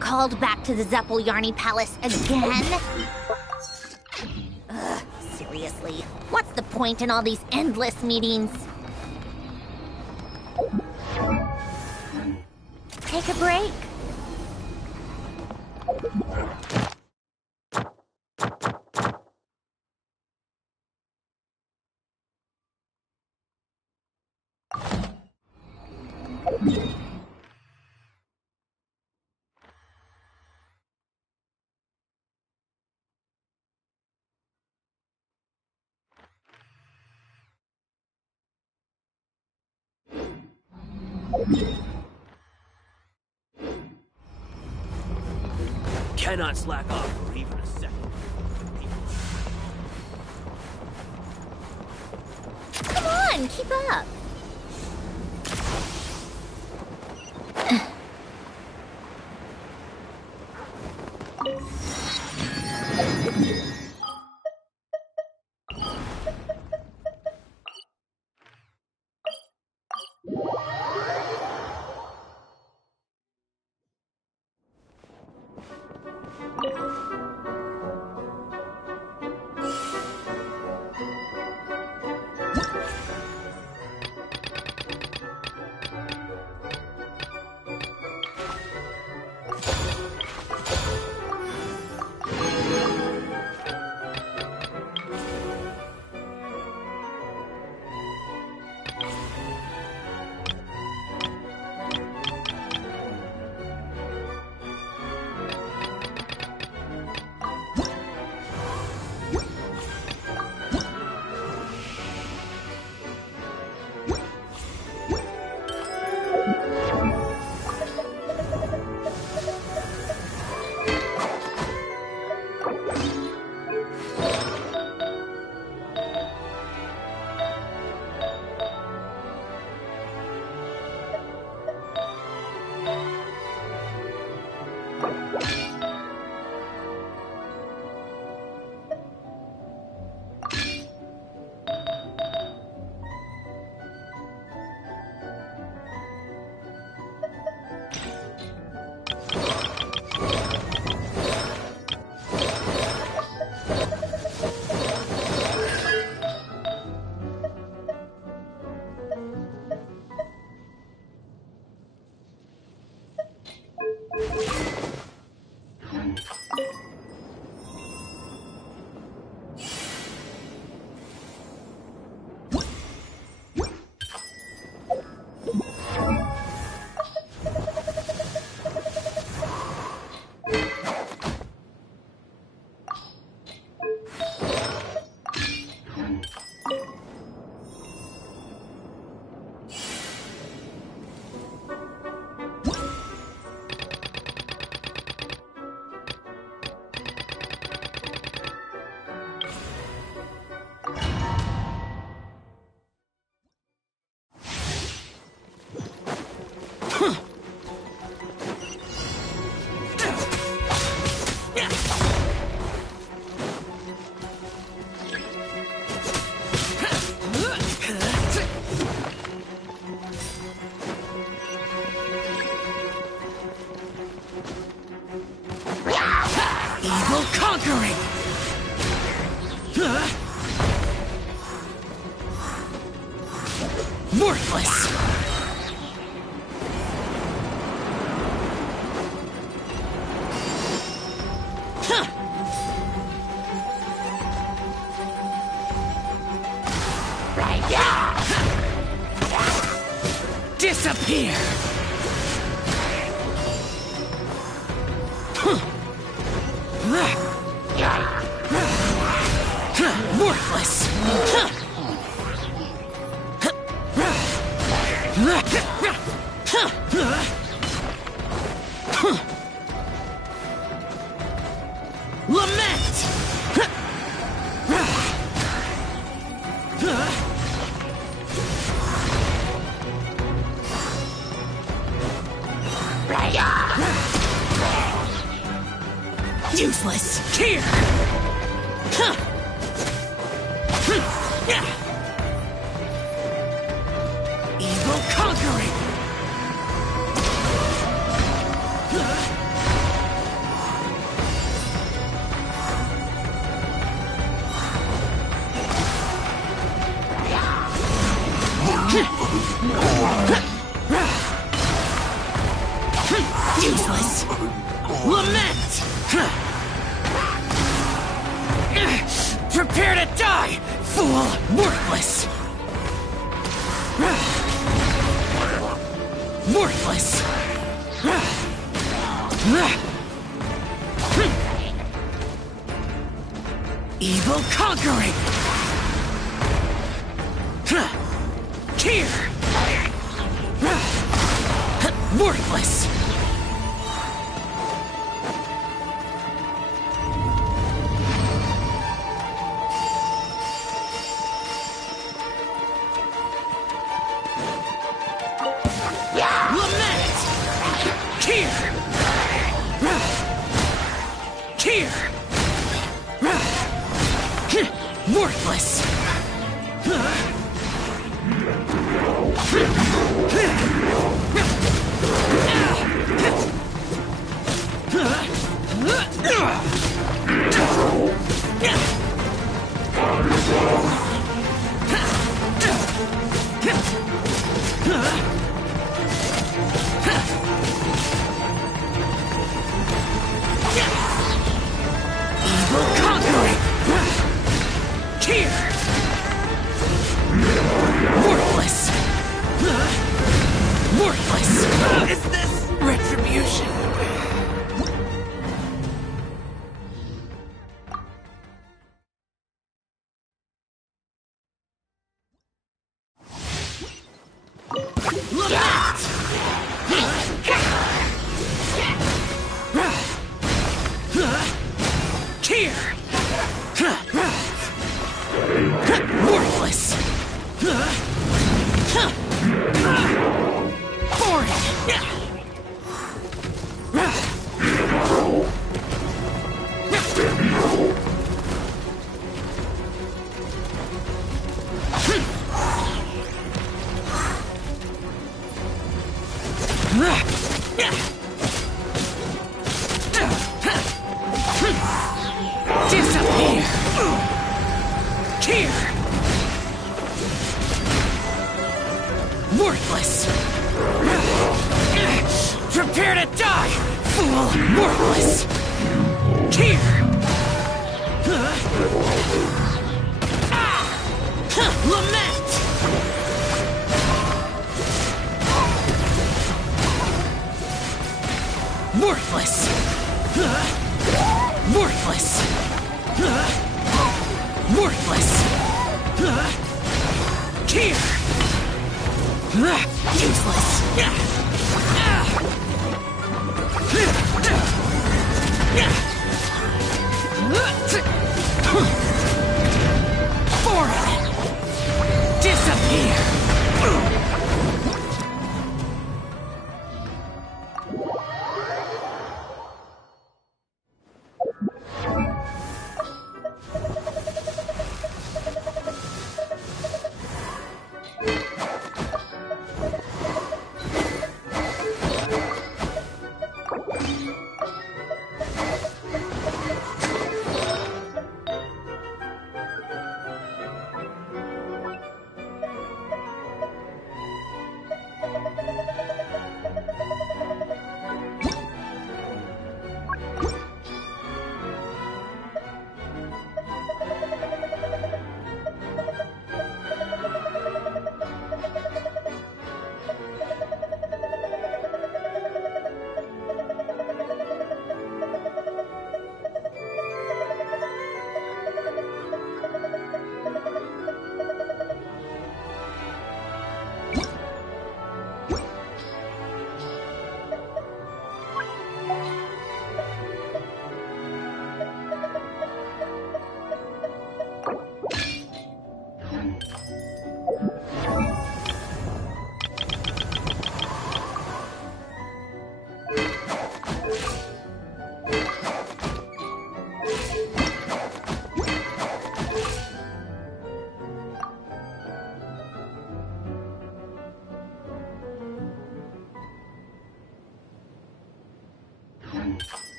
Called back to the Zeppeljärny Palace again? Ugh, seriously, what's the point in all these endless meetings? Take a break. Cannot slack off for even a second. Come on, keep up. Evil conquering! Worthless! Disappear! Worthless! Lament! Useless! Here! Evil conquering! Worthless! Lament! Prepare to die, fool! Worthless! Worthless! Evil conquering! Here! Worthless! Lament! Here! Here! Worthless! Evil conquering! Here! Worthless! Worthless! Is this retribution? Lament! Here! Worthless! Foreign! Disappear! Here! Worthless! Prepare to die, fool! Worthless! Here! Lament! Worthless! Worthless! Worthless! Here! Useless! Foreign! Disappear!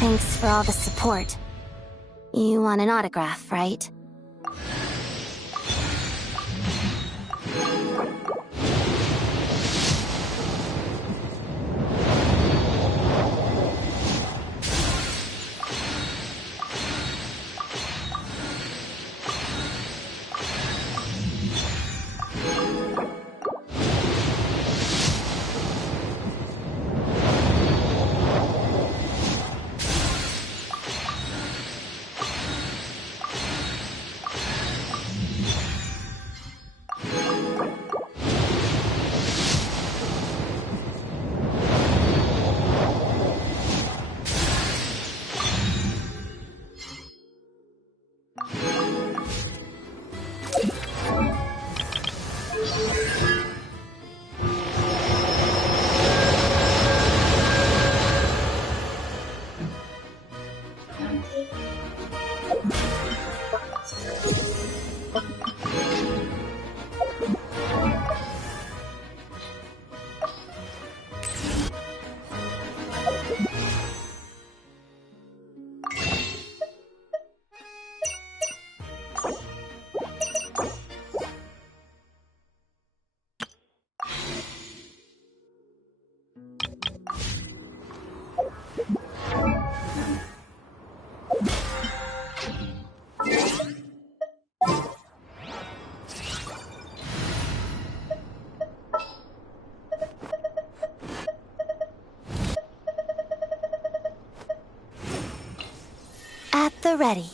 Thanks for all the support. You want an autograph, right? At the ready.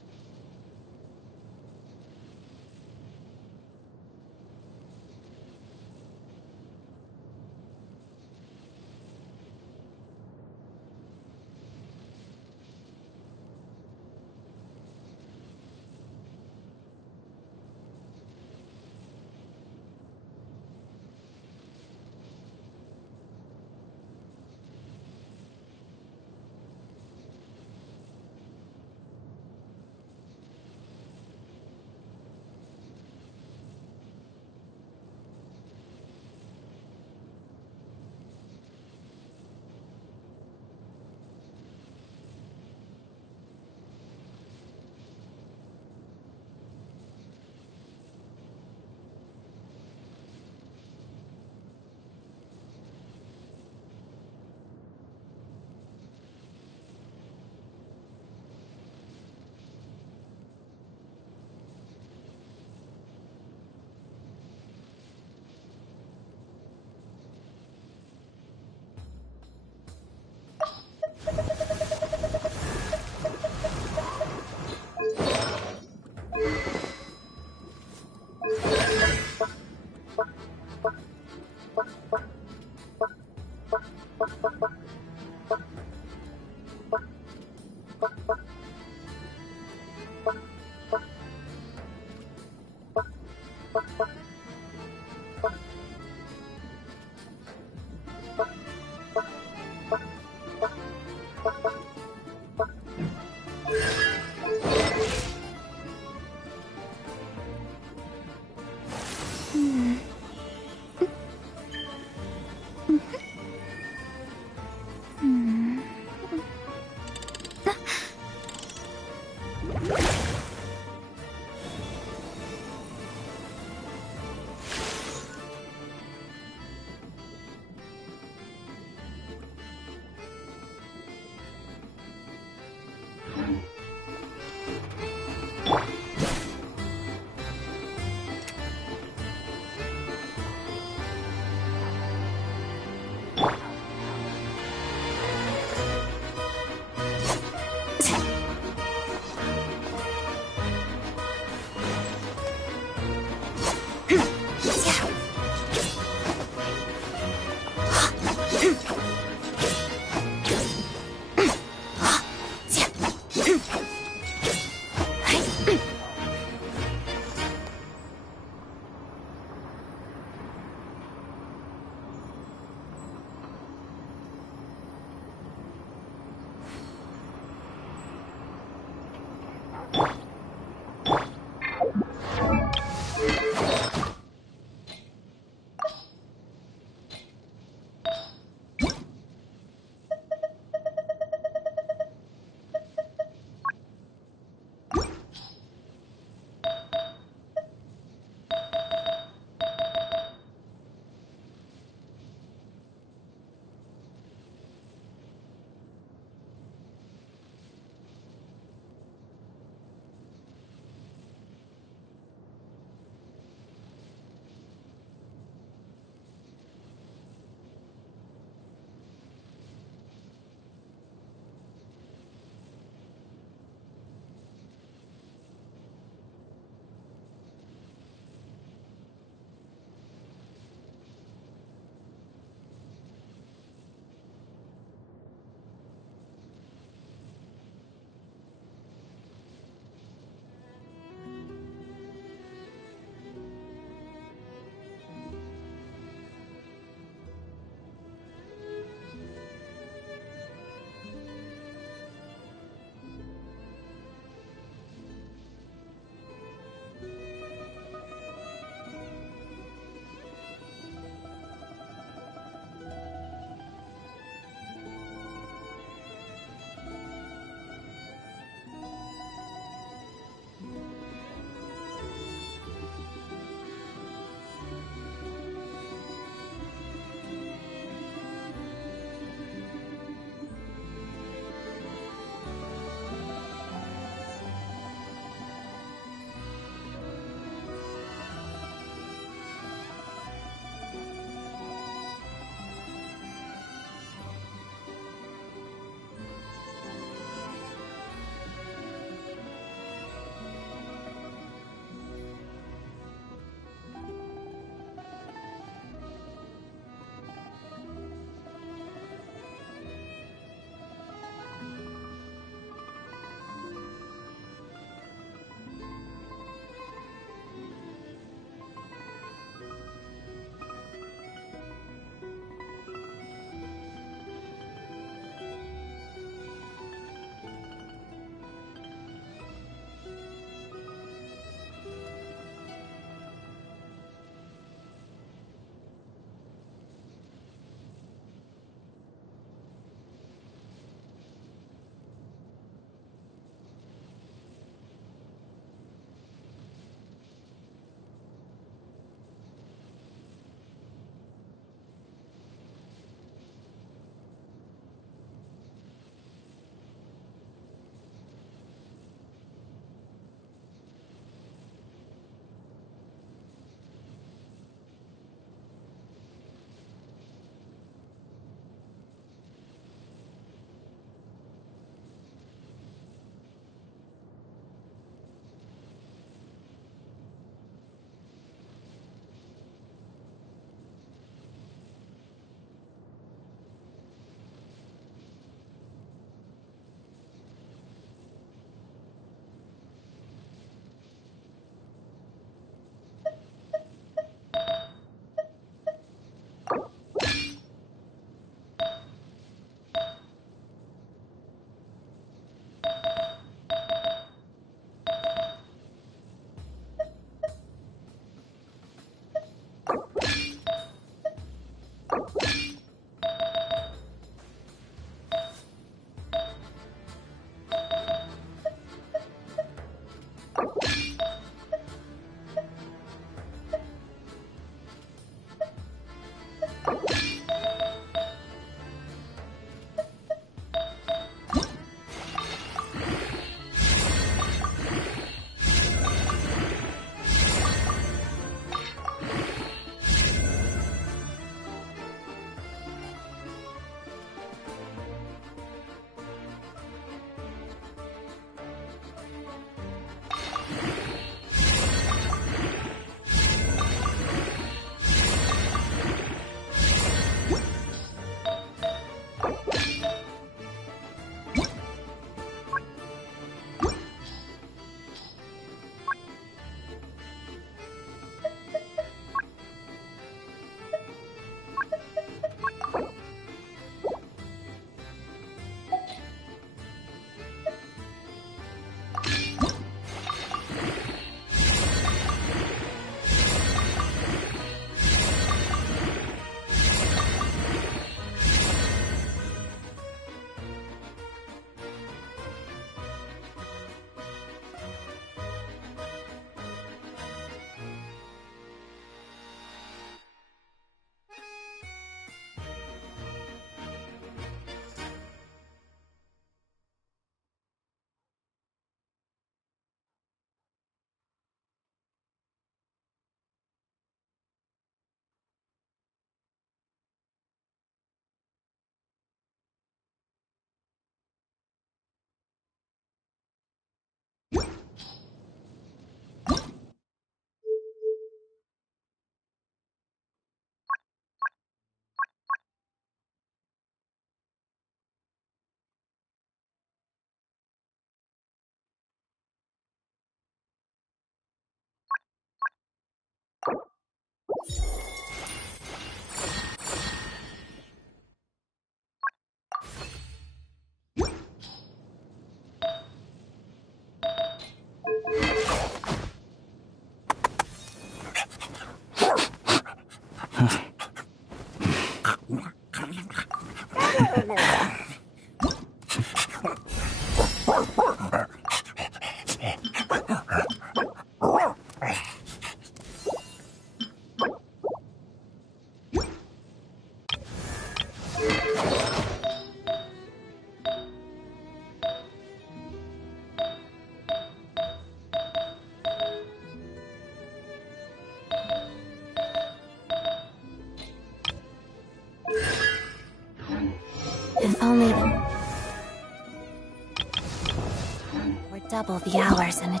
double the hours and it...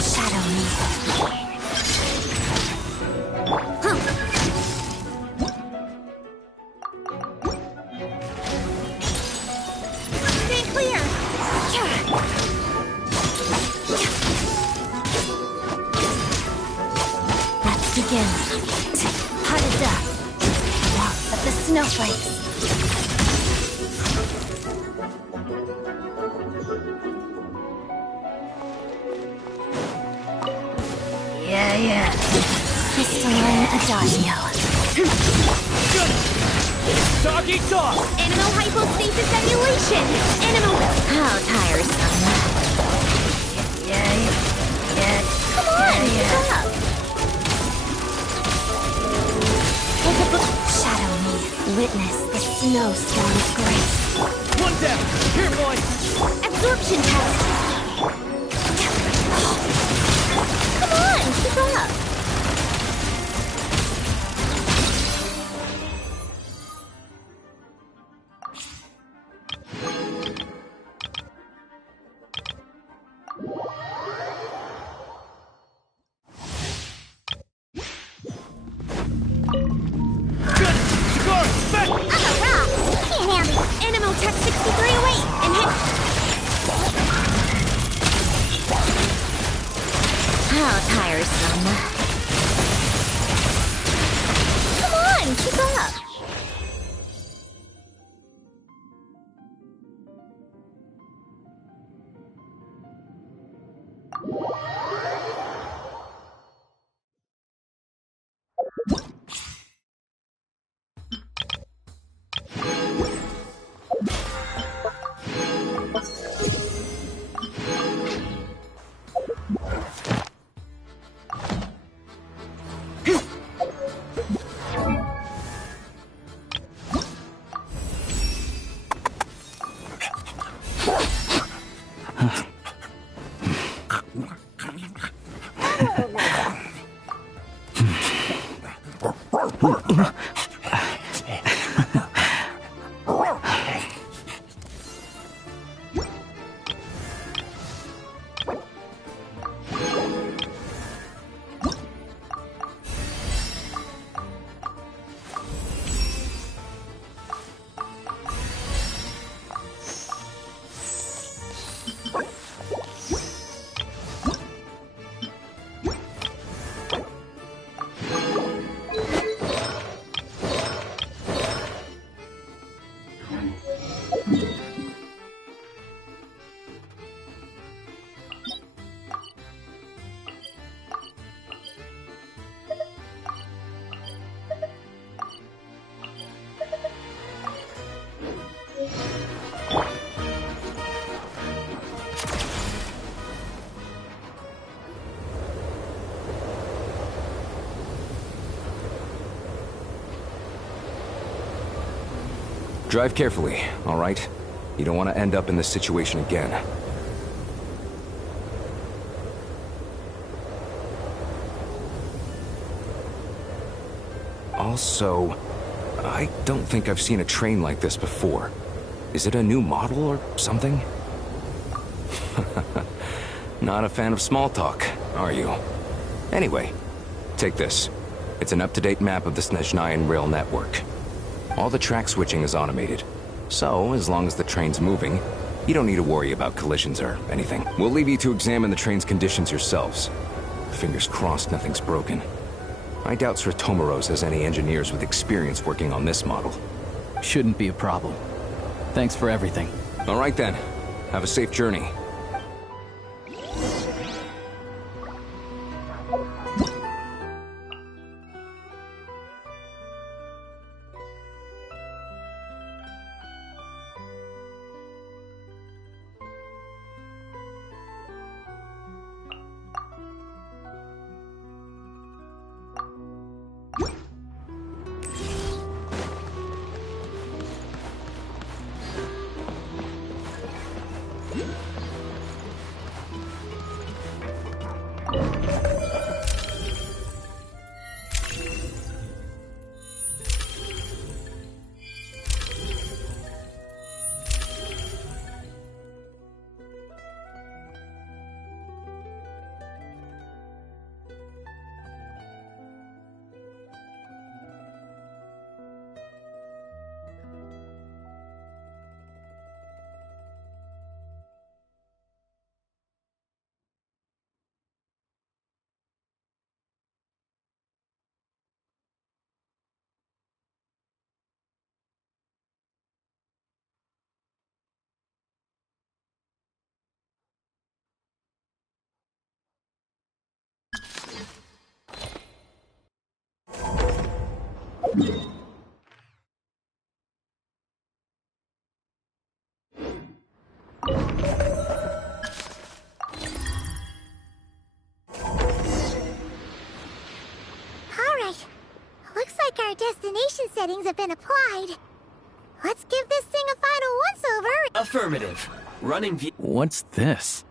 Shadow me. Stay clear! Let's begin. Harada. Walk of the snowflakes. Yeah. Crystalline Adagio. Doggy dog! Animal hypostasis emulation! Animal... How tiresome. Yeah. Come on, keep up! Shadow me. Witness the snowstorm's grace. One down! Here, boy! Absorption test! Come on, keep up! Good! Score! Back! I'm a rock! Can't handle it! Animal Tech 6308 and hit... How tiresome. Come on, keep up! Drive carefully, all right? You don't want to end up in this situation again. Also, I don't think I've seen a train like this before. Is it a new model or something? Not a fan of small talk, are you? Anyway, take this. It's an up-to-date map of the Snezhnayan rail network. All the track switching is automated. So, as long as the train's moving, you don't need to worry about collisions or anything. We'll leave you to examine the train's conditions yourselves. Fingers crossed nothing's broken. I doubt Sir Tomoros has any engineers with experience working on this model. Shouldn't be a problem. Thanks for everything. All right then. Have a safe journey. Alright. Looks like our destination settings have been applied. Let's give this thing a final once-over. Affirmative. Running view. What's this?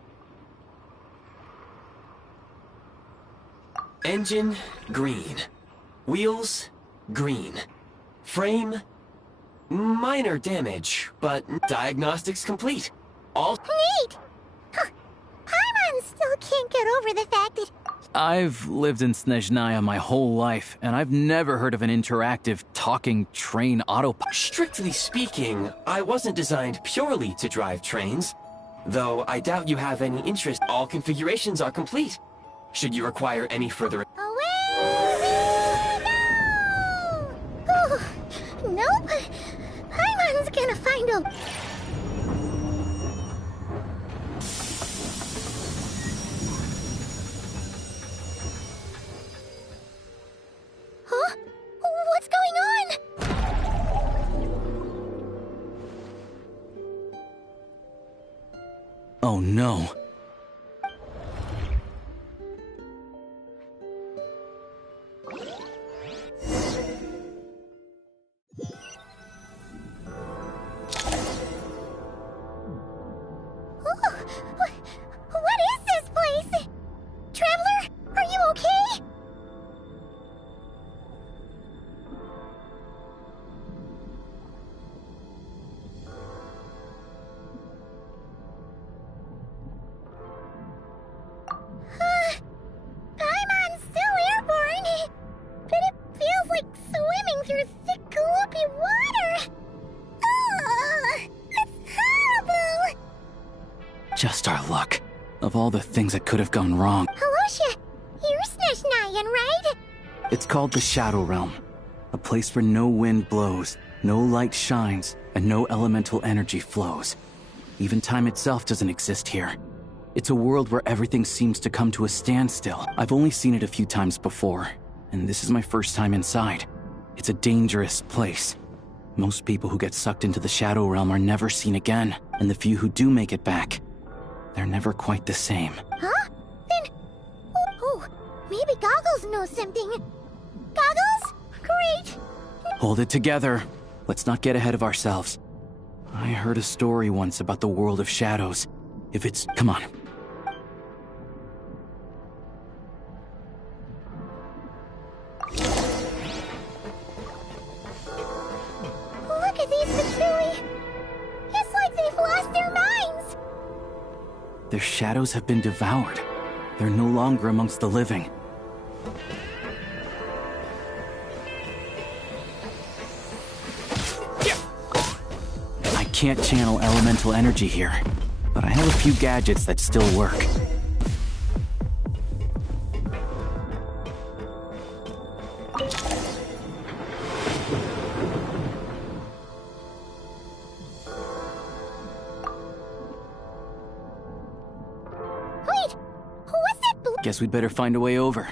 Engine, green. Wheels, green. Frame, minor damage, but diagnostics complete. All Neat! Huh. Paimon still can't get over the fact that... I've lived in Snezhnaya my whole life, and I've never heard of an interactive, talking train autopilot. Strictly speaking, I wasn't designed purely to drive trains. Though I doubt you have any interest. All configurations are complete. Should you require any further... Away we go! Oh, nope. Paimon's gonna find him. Huh? What's going on? Oh no. What is this place? Traveler, are you okay? Paimon's still airborne, but it feels like swimming through thick, gloopy water. Ugh, it's horrible. Just our luck. Of all the things that could have gone wrong. Halosha, you're Snezhnayan, right? It's called the Shadow Realm. A place where no wind blows, no light shines, and no elemental energy flows. Even time itself doesn't exist here. It's a world where everything seems to come to a standstill. I've only seen it a few times before, and this is my first time inside. It's a dangerous place. Most people who get sucked into the Shadow Realm are never seen again, and the few who do make it back, they're never quite the same. Huh? Then... Oh, maybe Goggles knows something. Goggles? Great! Hold it together. Let's not get ahead of ourselves. I heard a story once about the world of shadows. If it's... Come on. Look at these Mitsui! It's like they've lost their minds! Their shadows have been devoured. They're no longer amongst the living. I can't channel elemental energy here, but I have a few gadgets that still work. Wait! What's that Guess we'd better find a way over.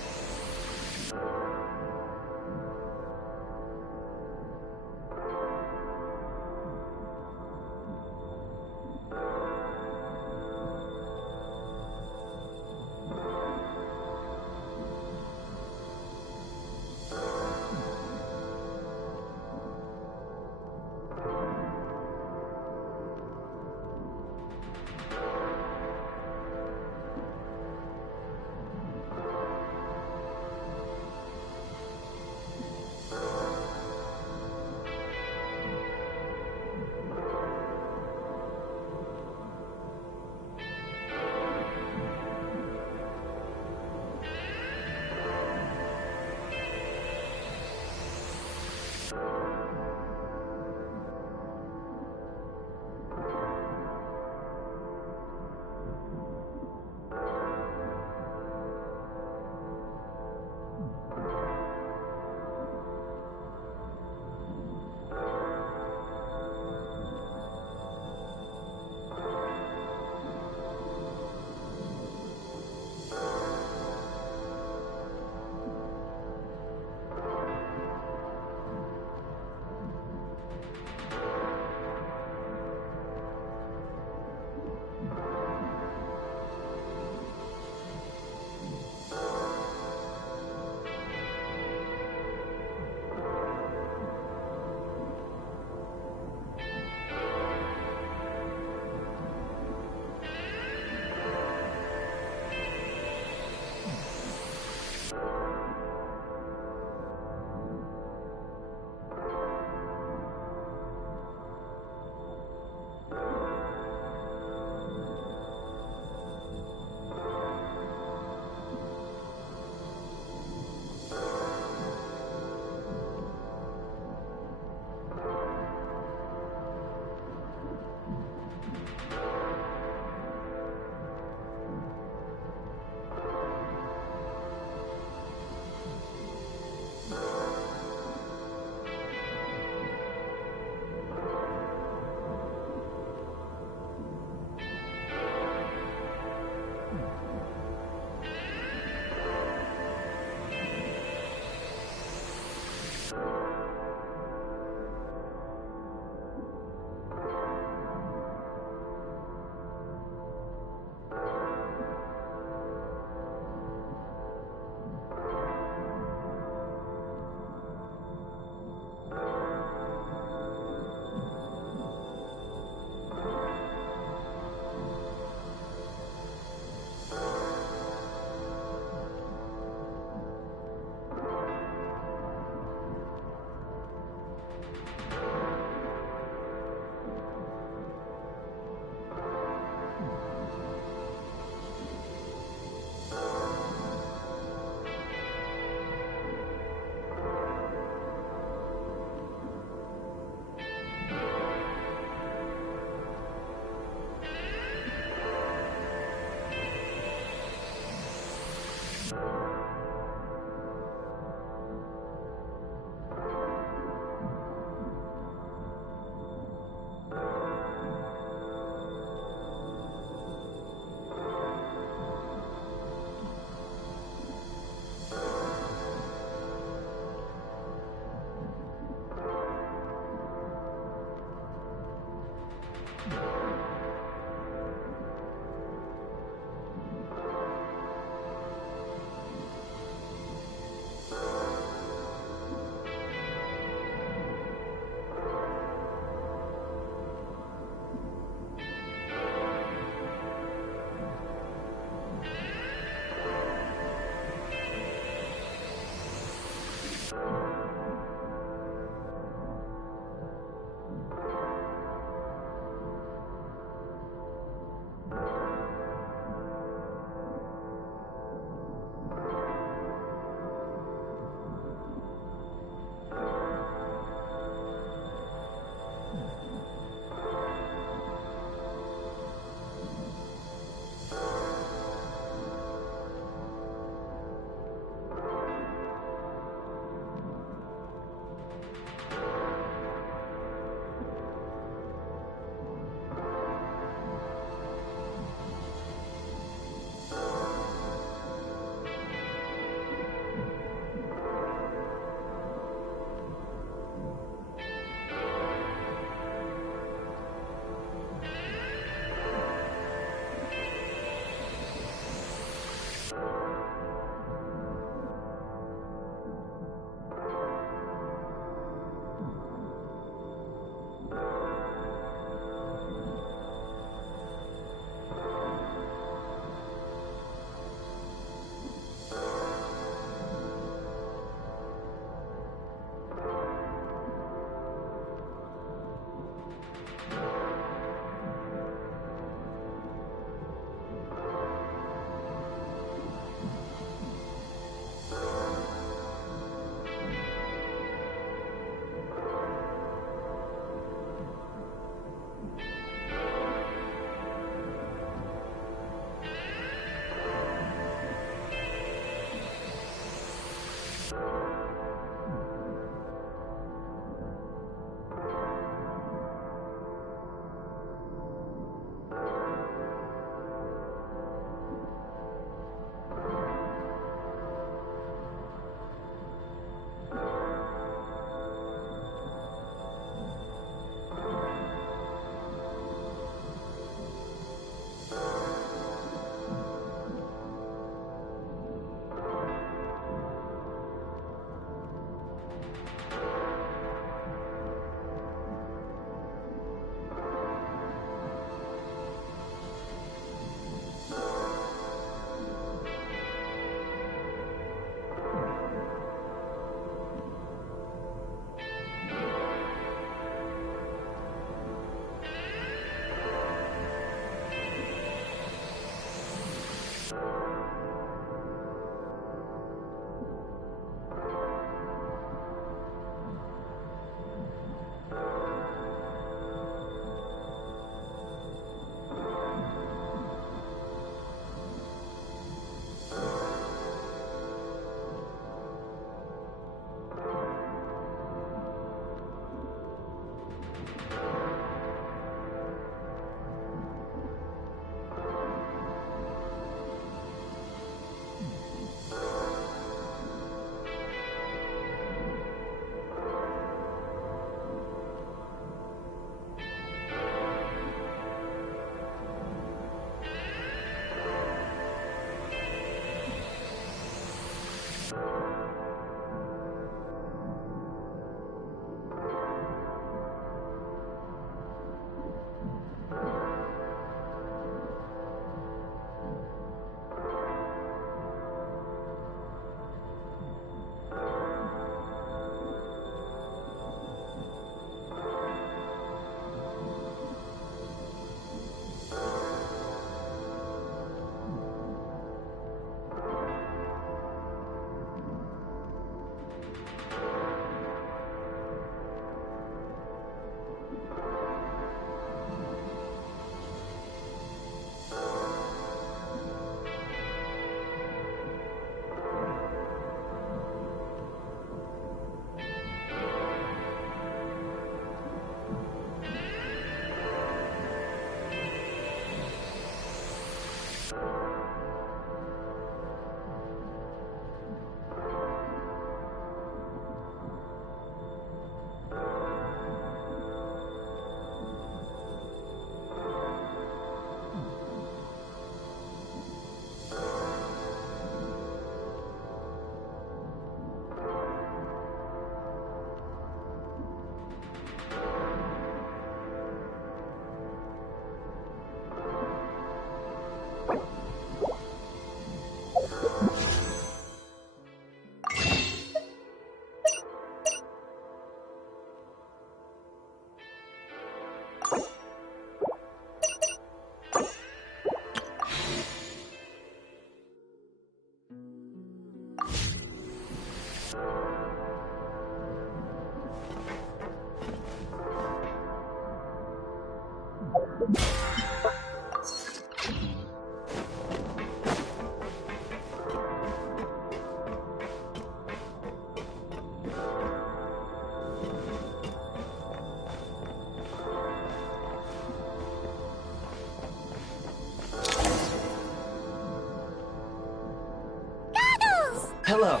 Hello.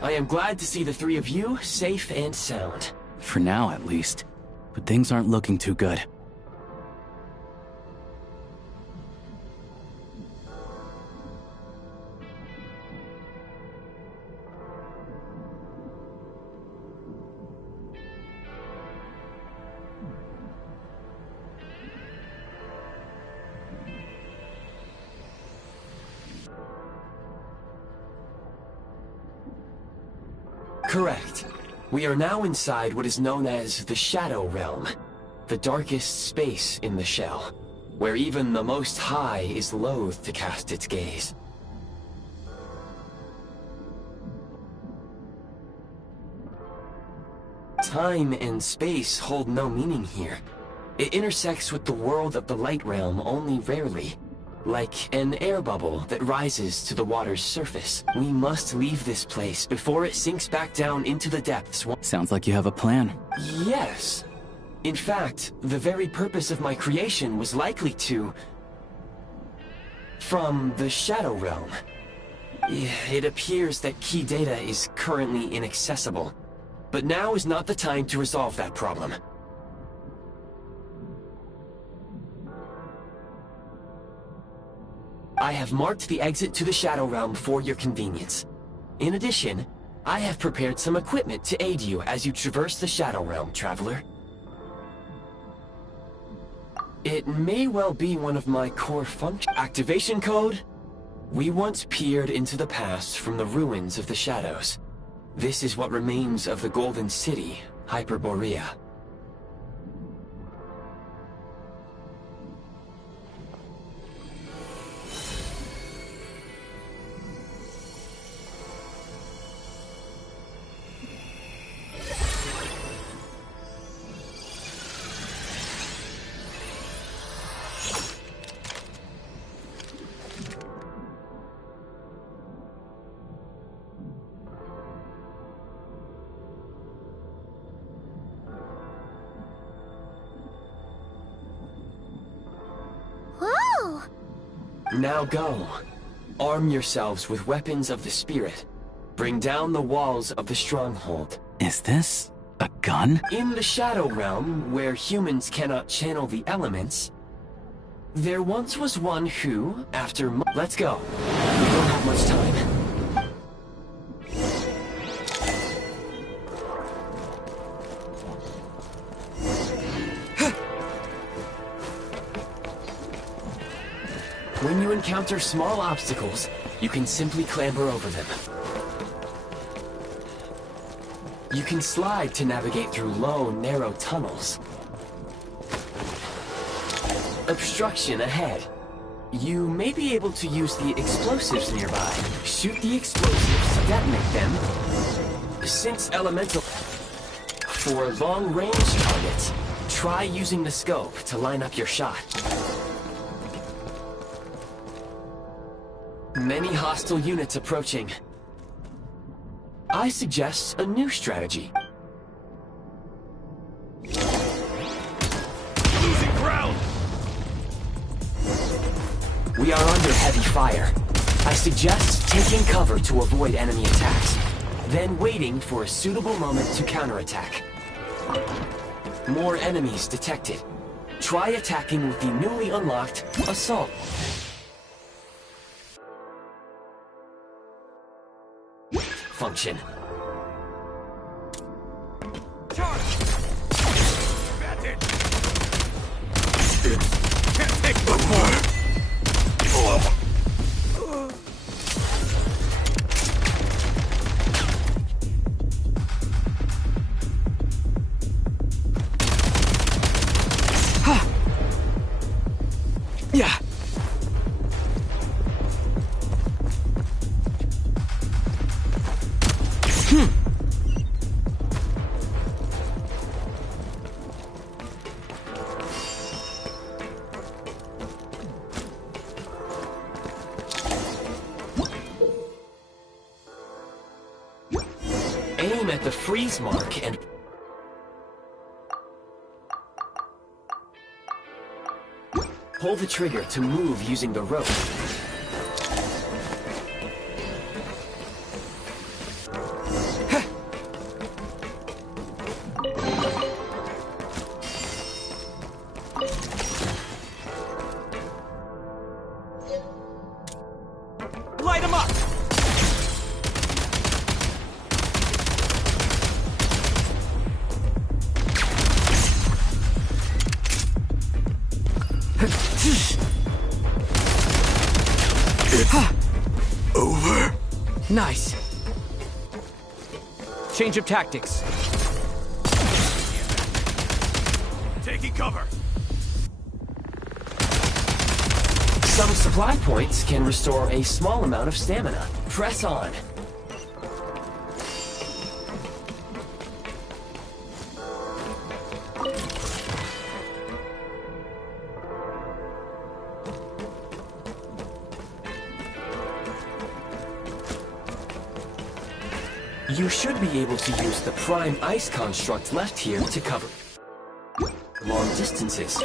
I am glad to see the three of you safe and sound. For now, at least. But things aren't looking too good. Correct. We are now inside what is known as the Shadow Realm, the darkest space in the shell, where even the Most High is loath to cast its gaze. Time and space hold no meaning here. It intersects with the world of the Light Realm only rarely. Like an air bubble that rises to the water's surface. We must leave this place before it sinks back down into the depths. Sounds like you have a plan. Yes. In fact, the very purpose of my creation was likely to... from the Shadow Realm. It appears that key data is currently inaccessible. But now is not the time to resolve that problem. I have marked the exit to the Shadow Realm for your convenience. In addition, I have prepared some equipment to aid you as you traverse the Shadow Realm, Traveler. It may well be one of my core functions. Activation code? We once peered into the past from the ruins of the Shadows. This is what remains of the Golden City, Hyperborea. Whoa! Now go. Arm yourselves with weapons of the spirit. Bring down the walls of the stronghold. Is this a gun? In the Shadow Realm, where humans cannot channel the elements, there once was one who, after let's go. We don't have much time. When you encounter small obstacles, you can simply clamber over them. You can slide to navigate through low, narrow tunnels. Obstruction ahead. You may be able to use the explosives nearby. Shoot the explosives, detonate them. Since elemental... For long-range targets, try using the scope to line up your shot. Many hostile units approaching. I suggest a new strategy. Losing ground! We are under heavy fire. I suggest taking cover to avoid enemy attacks, then waiting for a suitable moment to counterattack. More enemies detected. Try attacking with the newly unlocked Assault. Function. Charge! That's it! Can't take much more! Yeah. aim at the freeze mark and... pull the trigger to move using the rope. Light 'em up! Over. Nice. Change of tactics. Taking cover. Some supply points can restore a small amount of stamina. Press on. You should be able to use the prime ice construct left here to cover long distances.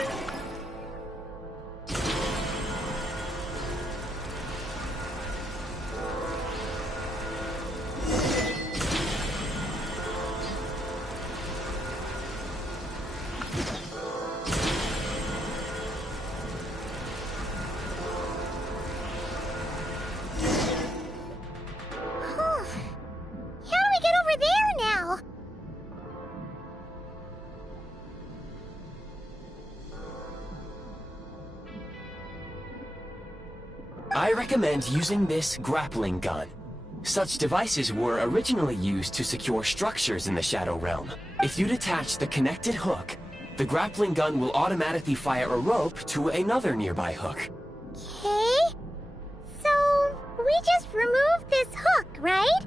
I recommend using this grappling gun. Such devices were originally used to secure structures in the Shadow Realm. If you detach the connected hook, the grappling gun will automatically fire a rope to another nearby hook. Okay. So, we just removed this hook, right?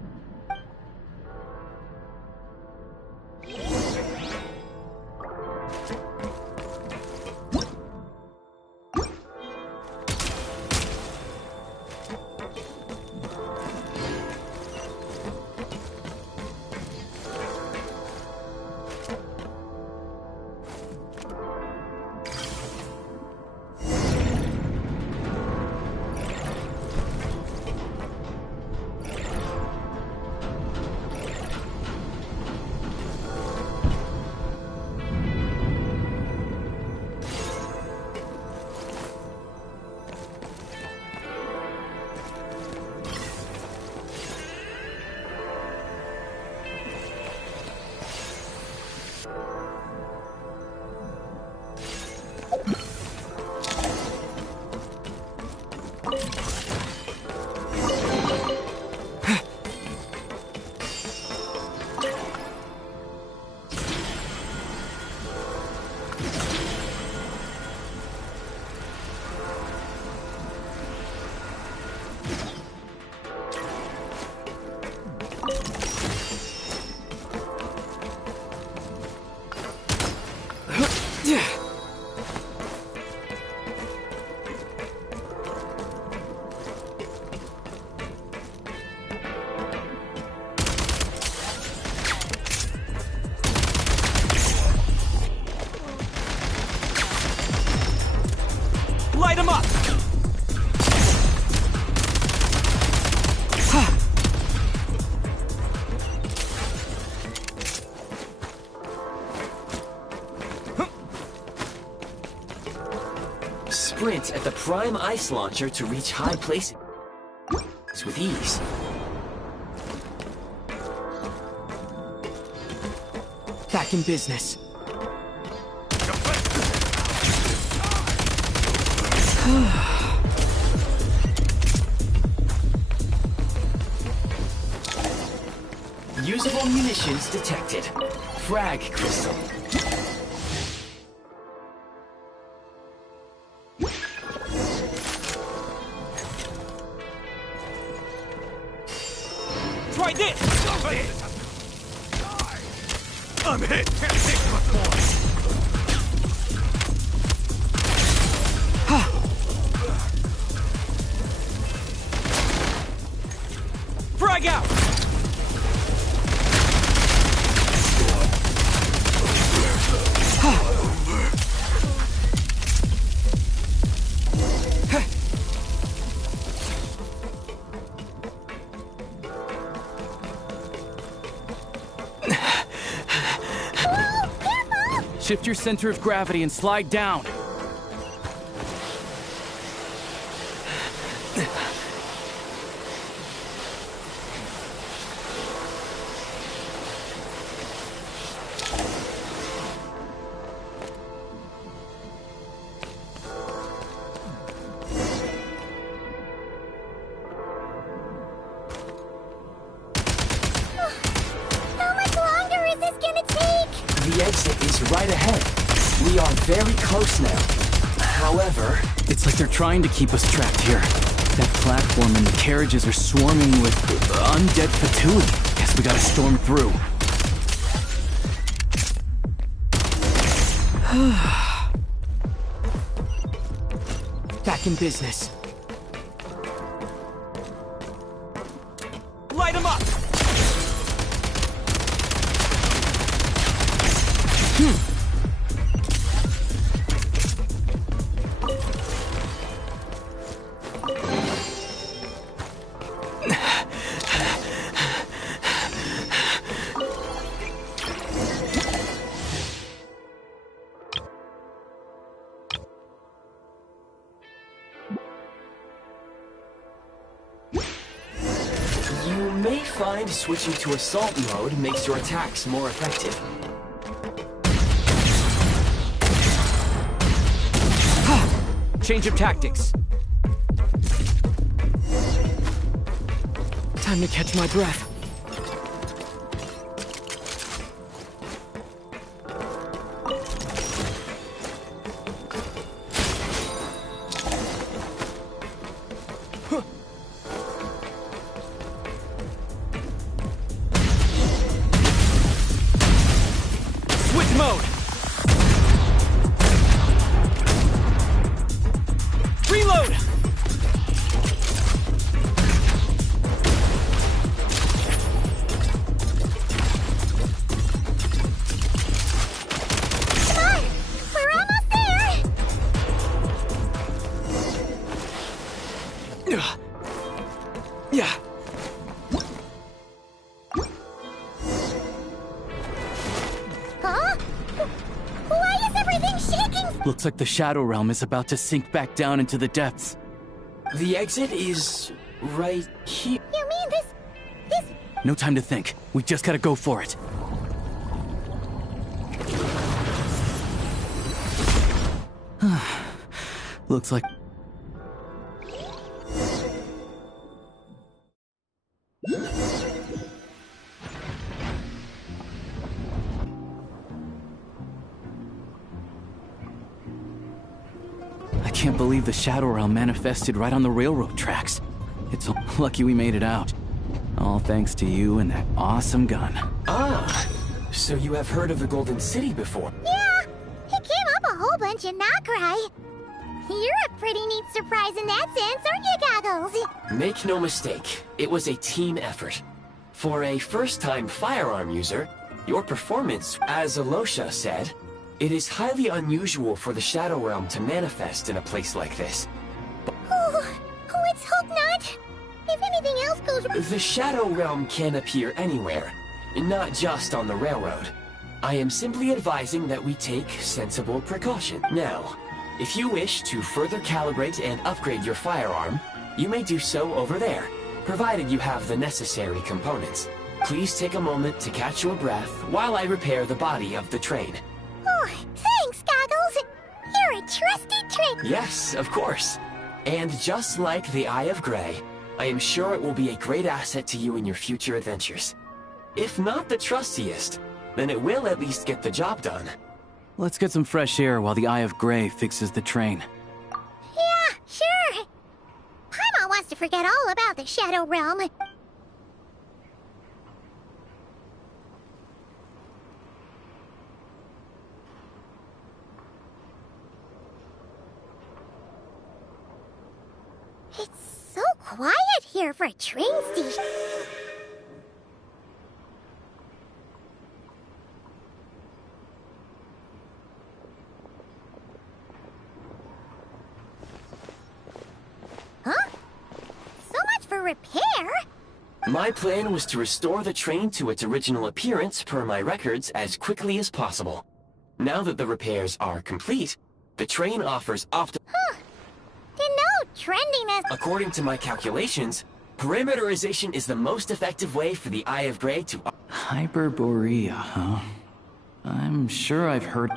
Light 'em up! Sprint at the prime ice launcher to reach high places with ease. Back in business. Usable munitions detected. Frag crystal. Try this! I'm hit. Can't take much more. Frag out! Shift your center of gravity and slide down. How much longer is this gonna take? The exit is right ahead. We are very close now. However, It's like they're trying to keep us trapped here. That platform and the carriages are swarming with undead Fatui. Guess we gotta storm through. back in business. Light 'em up! You may find switching to assault mode makes your attacks more effective. Change of tactics. Time to catch my breath. Switch mode. Reload. Come on! We're almost there! Yeah. Huh? Why is everything shaking? Looks like the Shadow Realm is about to sink back down into the depths. The exit is right here. You mean this... No time to think. We just gotta go for it. Looks like... I can't believe the Shadow Realm manifested right on the railroad tracks. It's lucky we made it out. All thanks to you and that awesome gun. Ah, so you have heard of the Golden City before? Yeah! It came up a whole bunch in Nokrai. You're a pretty neat surprise in that sense, aren't you, Goggles? Make no mistake, it was a team effort. For a first-time firearm user, your performance, as Alosha said, it is highly unusual for the Shadow Realm to manifest in a place like this. Let's hope not. If anything else goes wrong... The Shadow Realm can appear anywhere, not just on the railroad. I am simply advising that we take sensible precaution. Now, if you wish to further calibrate and upgrade your firearm, you may do so over there, provided you have the necessary components. Please take a moment to catch your breath while I repair the body of the train. Oh, thanks, Goggles. You're a trusty trick. Yes, of course. And just like the Eye of Grey, I am sure it will be a great asset to you in your future adventures. If not the trustiest, then it will at least get the job done. Let's get some fresh air while the Eye of Grey fixes the train. Yeah, sure. Paimon wants to forget all about the Shadow Realm. It's so quiet here for a train station. Huh? So much for repair? My plan was to restore the train to its original appearance per my records as quickly as possible. Now that the repairs are complete, the train offers Didn't know trendiness. According to my calculations, perimeterization is the most effective way for the Eye of Grey to... Hyperborea, huh? I'm sure I've heard...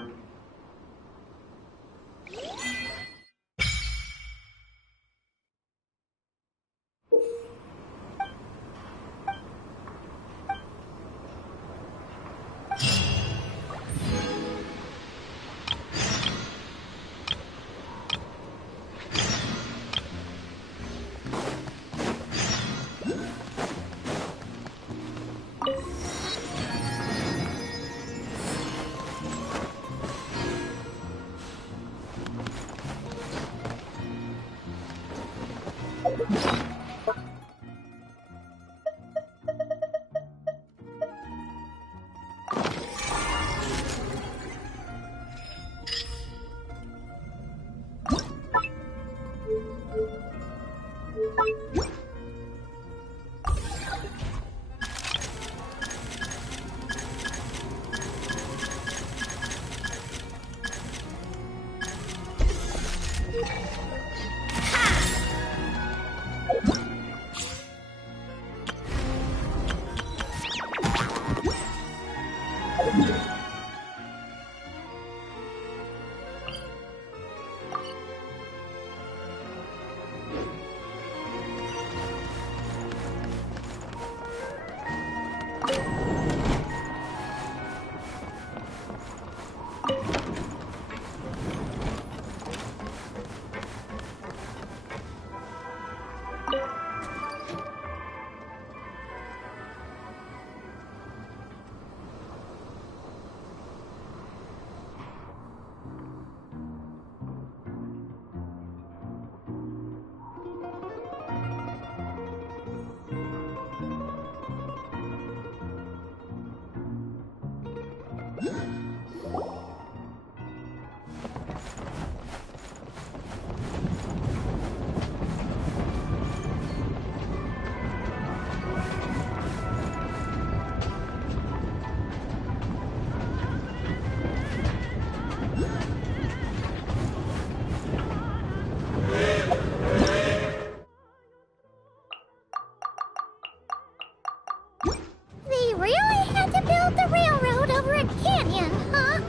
They really had to build the railroad over a canyon, huh?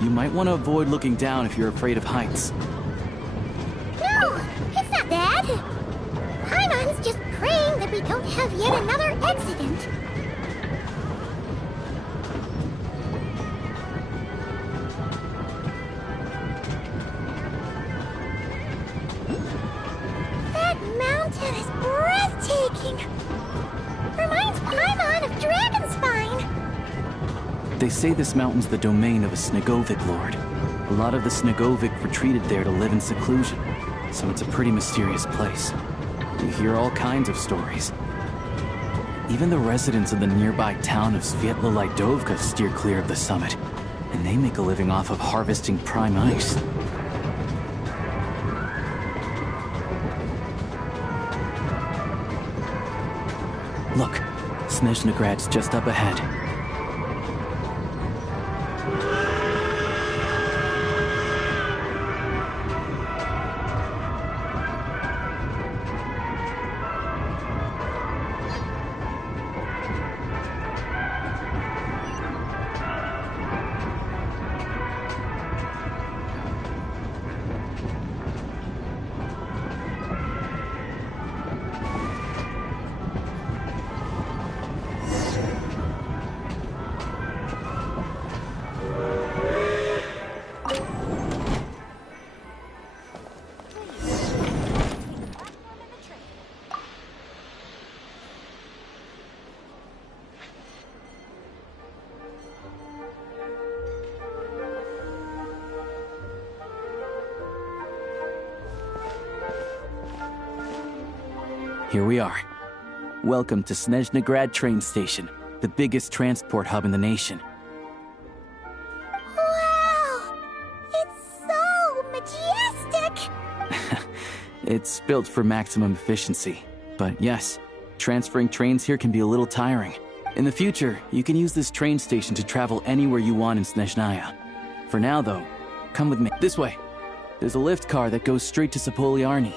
You might want to avoid looking down if you're afraid of heights. No, it's not that. Paimon's just praying that we don't have yet another accident. That mountain is breathtaking. Reminds Paimon of Dragonspine. They say this mountain's the domain of a Snegovic lord. A lot of the Snegovic retreated there to live in seclusion, so it's a pretty mysterious place. You hear all kinds of stories. Even the residents of the nearby town of Svietla Lidovka steer clear of the summit, and they make a living off of harvesting prime ice. Look, Snezhnograd's just up ahead. Here we are. Welcome to Snezhnograd train station, the biggest transport hub in the nation. Wow! It's so majestic! It's built for maximum efficiency. But yes, transferring trains here can be a little tiring. In the future, you can use this train station to travel anywhere you want in Snezhnaya. For now, though, come with me. This way. There's a lift car that goes straight to Sapoliarny.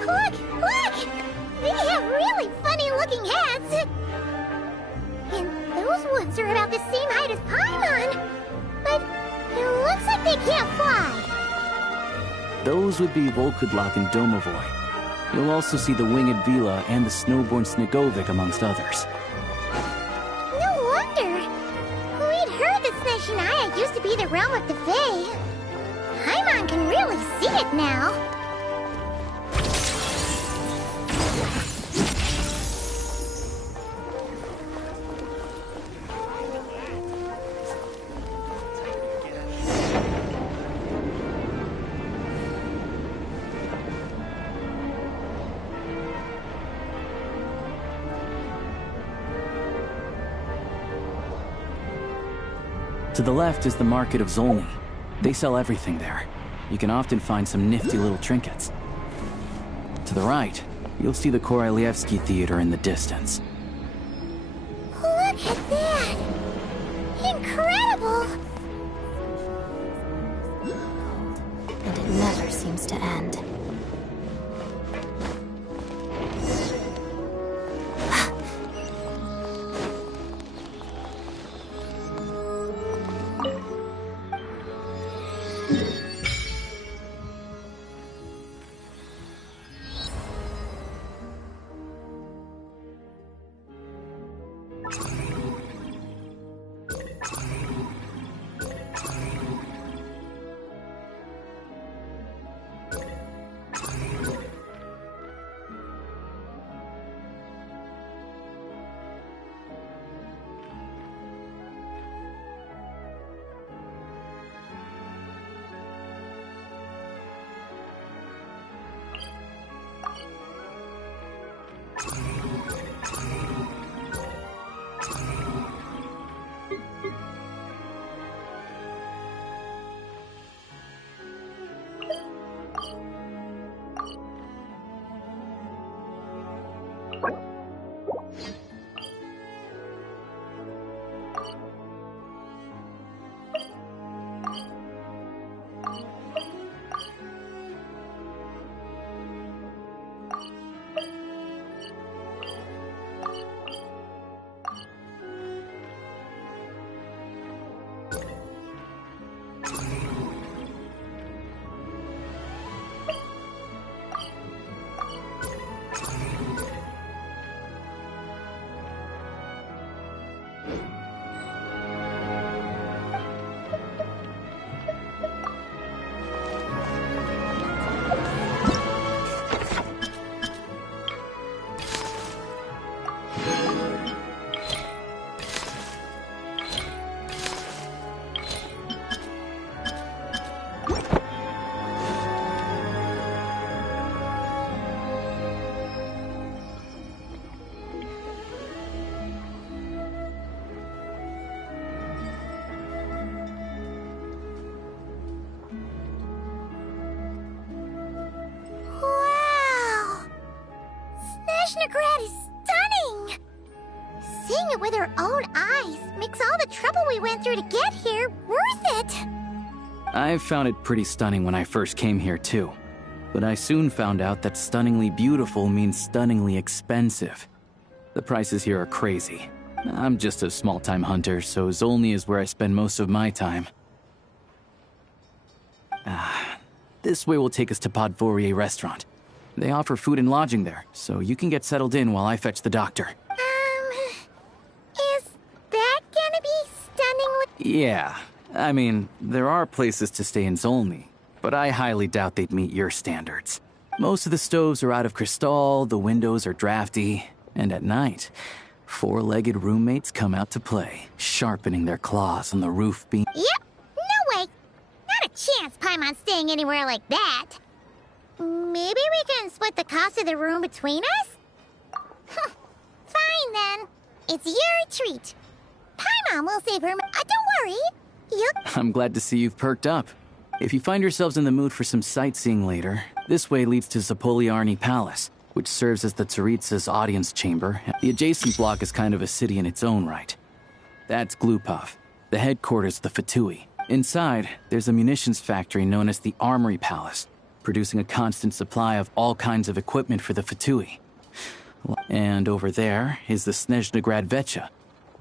Look! Look! They have really funny-looking heads! And those ones are about the same height as Paimon! But it looks like they can't fly! Those would be Volkudlak and Domovoy. You'll also see the winged Vila and the snowborn Snegovik amongst others. No wonder! We'd heard that Snezhnaya used to be the realm of the Fae. Paimon can really see it now. To the left is the Market of Zolny. They sell everything there. You can often find some nifty little trinkets. To the right, you'll see the Korolyevsky Theater in the distance. Look at that! Incredible! And it never seems to end. Snezhnograd is stunning! Seeing it with our own eyes makes all the trouble we went through to get here worth it! I found it pretty stunning when I first came here too. But I soon found out that stunningly beautiful means stunningly expensive. The prices here are crazy. I'm just a small-time hunter, so Zolny is where I spend most of my time. This way will take us to Podvorier Restaurant. They offer food and lodging there, so you can get settled in while I fetch the doctor. Is that gonna be stunning with— Yeah. I mean, there are places to stay in Zolny, but I highly doubt they'd meet your standards. Most of the stoves are out of crystal, the windows are drafty, and at night, four-legged roommates come out to play, sharpening their claws on the roof beam. Yep, no way! Not a chance Paimon's staying anywhere like that. Maybe we can split the cost of the room between us? Fine then. It's your treat. Paimon will save her. Don't worry. I'm glad to see you've perked up. If you find yourselves in the mood for some sightseeing later, this way leads to Zapoliarny Palace, which serves as the Tsaritsa's audience chamber. The adjacent block is kind of a city in its own right. That's Glupov, the headquarters of the Fatui. Inside, there's a munitions factory known as the Armory Palace, producing a constant supply of all kinds of equipment for the Fatui. And over there is the Snezhnegrad Vecha,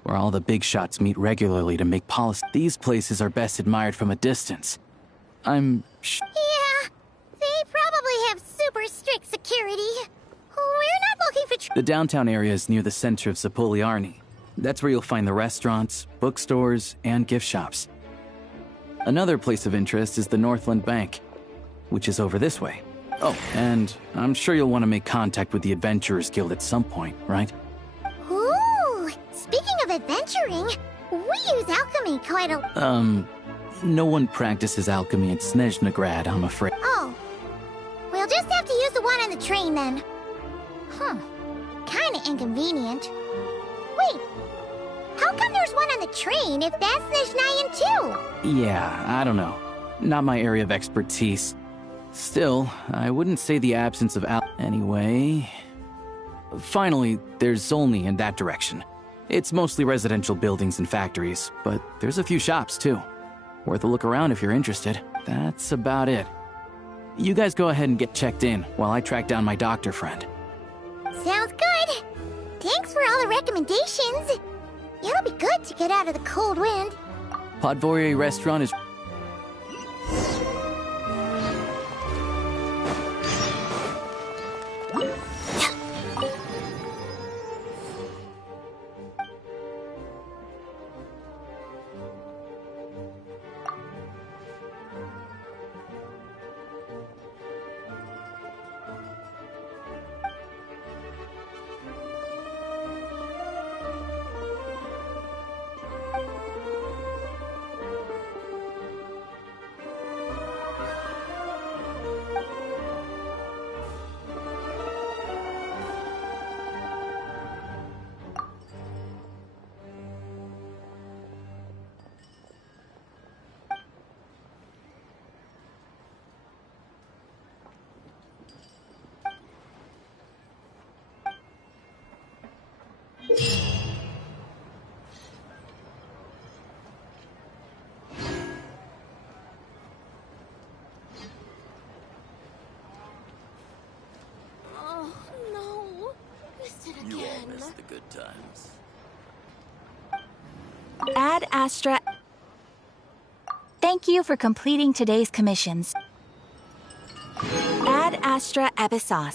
where all the big shots meet regularly to make policy. These places are best admired from a distance. Yeah, they probably have super strict security. We're not looking for The downtown area is near the center of Zapoliarny. That's where you'll find the restaurants, bookstores, and gift shops. Another place of interest is the Northland Bank, which is over this way. Oh, and I'm sure you'll want to make contact with the Adventurers Guild at some point, right? Ooh, speaking of adventuring, we use alchemy quite a... No one practices alchemy at Snezhnegrad, I'm afraid. Oh. We'll just have to use the one on the train then. Kinda inconvenient. Wait, how come there's one on the train if that's Snezhnayan too? Yeah, I don't know. Not my area of expertise. Still, I wouldn't say the absence of Anyway... Finally, there's Zolny in that direction. It's mostly residential buildings and factories, but there's a few shops too. Worth a look around if you're interested. That's about it. You guys go ahead and get checked in while I track down my doctor friend. Sounds good. Thanks for all the recommendations. It'll be good to get out of the cold wind. Podvorye Restaurant is... Oh, no. Missed it again. You all missed the good times. Ad Astra. Thank you for completing today's commissions. Ad Astra Abyssos.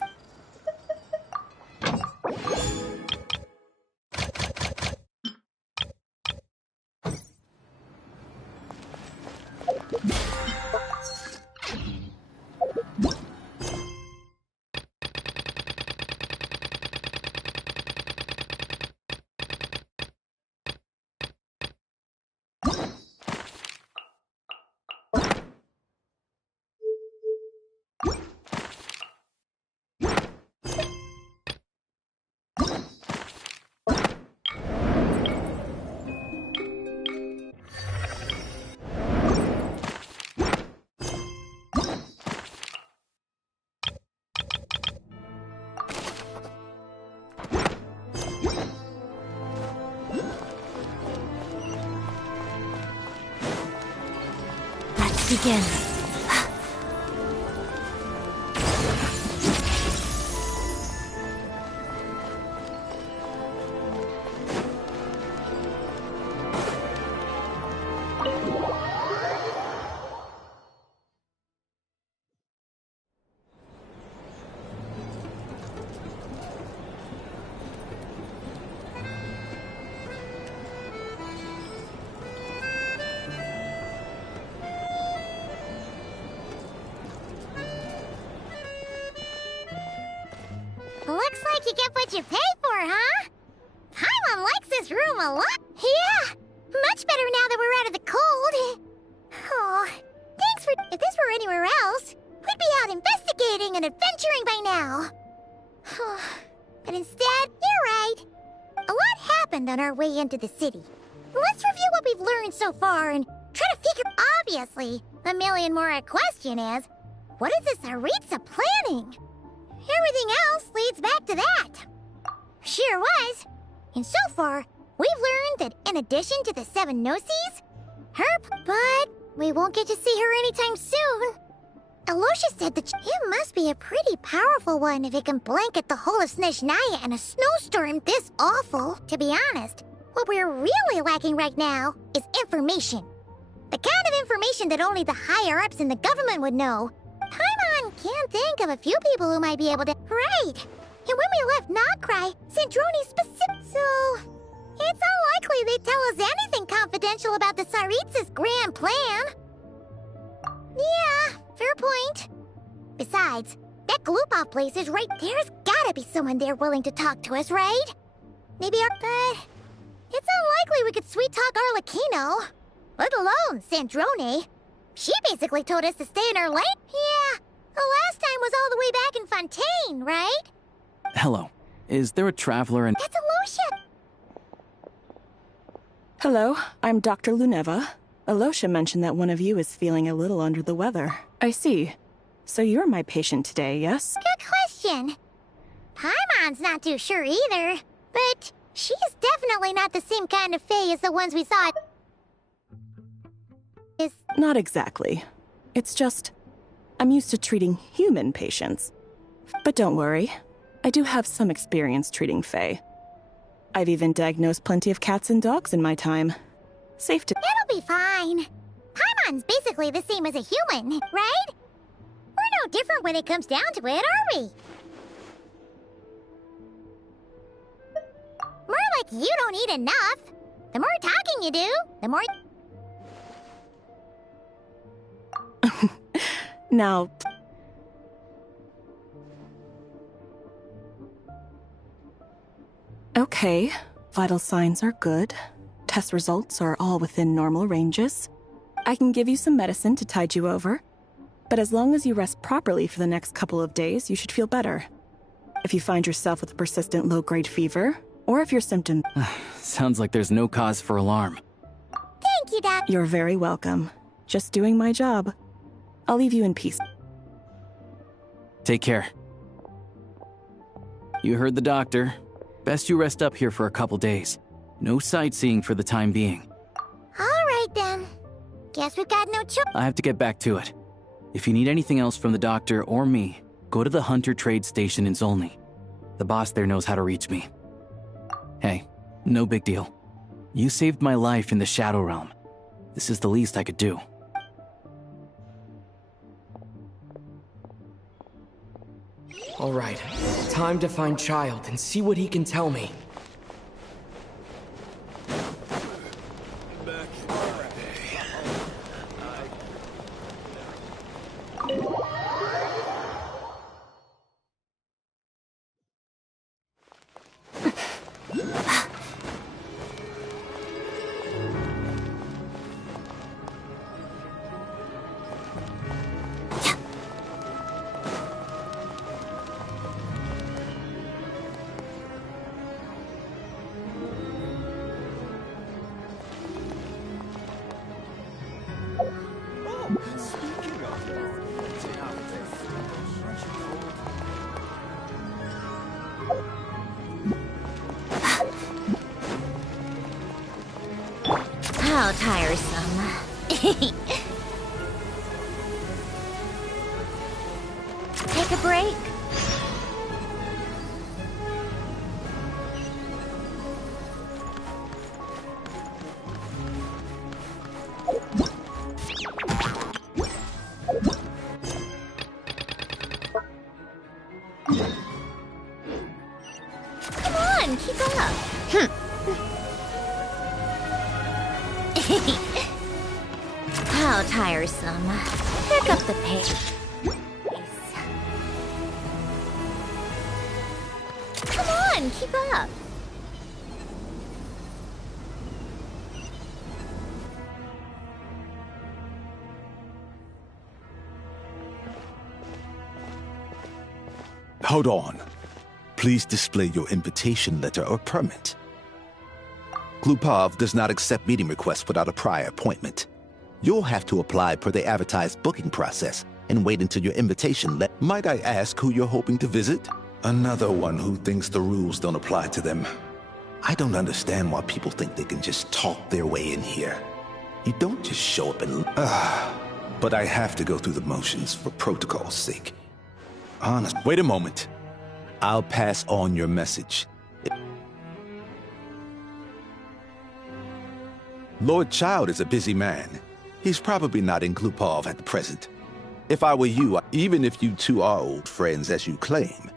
Begin. Looks like you get what you pay for, huh? Paimon likes this room a lot. Yeah, much better now that we're out of the cold. Oh, thanks for... If this were anywhere else, we'd be out investigating and adventuring by now. But instead, you're right. A lot happened. happened on our way into the city. Let's review what we've learned so far and try to figure... Obviously, the million more question is, what is this Tsaritsa planning? Everything else leads back to that. Sure was. And so far, we've learned that in addition to the 7 Gnosis, but we won't get to see her anytime soon. Alosha said that it must be a pretty powerful one if it can blanket the whole of Snezhnaya in a snowstorm this awful. To be honest, what we're really lacking right now is information. The kind of information that only the higher-ups in the government would know. Paimon can't think of a few people who might be able to... Right! And when we left Nokrai, Zandroni specific... So... It's unlikely they'd tell us anything confidential about the Tsaritsa's grand plan. Yeah, fair point. Besides, that Glupov place is right. There's gotta be someone there willing to talk to us, right? Maybe but it's unlikely we could sweet-talk Arlecchino. Let alone Zandroni. She basically told us to stay in her lane. Yeah, the last time was all the way back in Fontaine, right? Hello. Is there a traveler in... That's Alosha! Hello, I'm Dr. Luneva. Alosha mentioned that one of you is feeling a little under the weather. I see. So you're my patient today, yes? Good question. Paimon's not too sure either, but she's definitely not the same kind of fae as the ones we saw. Not exactly. It's just, I'm used to treating human patients. But don't worry, I do have some experience treating fae. I've even diagnosed plenty of cats and dogs in my time. Safe to- It'll be fine. Paimon's basically the same as a human, right? We're no different when it comes down to it, are we? More like you don't eat enough. The more talking you do, the more... Now... Okay, vital signs are good. Test results are all within normal ranges. I can give you some medicine to tide you over. But as long as you rest properly for the next couple of days, you should feel better. If you find yourself with a persistent low-grade fever, or if your symptoms... Sounds like there's no cause for alarm. Thank you, Doc. You're very welcome. Just doing my job. I'll leave you in peace. Take care. You heard the doctor. Best you rest up here for a couple days. No sightseeing for the time being. All right, then. Guess we've got no choice. I have to get back to it. If you need anything else from the doctor or me, go to the Hunter Trade Station in Zolny. The boss there knows how to reach me. Hey, no big deal. You saved my life in the Shadow Realm. This is the least I could do. All right, time to find Childe and see what he can tell me. How tiresome. Take a break. Come on, keep up. How tiresome. Pick up the pace. Come on, keep up. Hold on. Please display your invitation letter or permit. Glupov does not accept meeting requests without a prior appointment. You'll have to apply per the advertised booking process and wait until your invitation Might I ask who you're hoping to visit? Another one who thinks the rules don't apply to them. I don't understand why people think they can just talk their way in here. You don't just show up and... But I have to go through the motions for protocol's sake. Honest. Wait a moment. I'll pass on your message. Lord Child is a busy man. He's probably not in Glupov at the present. If I were you, even if you two are old friends as you claim,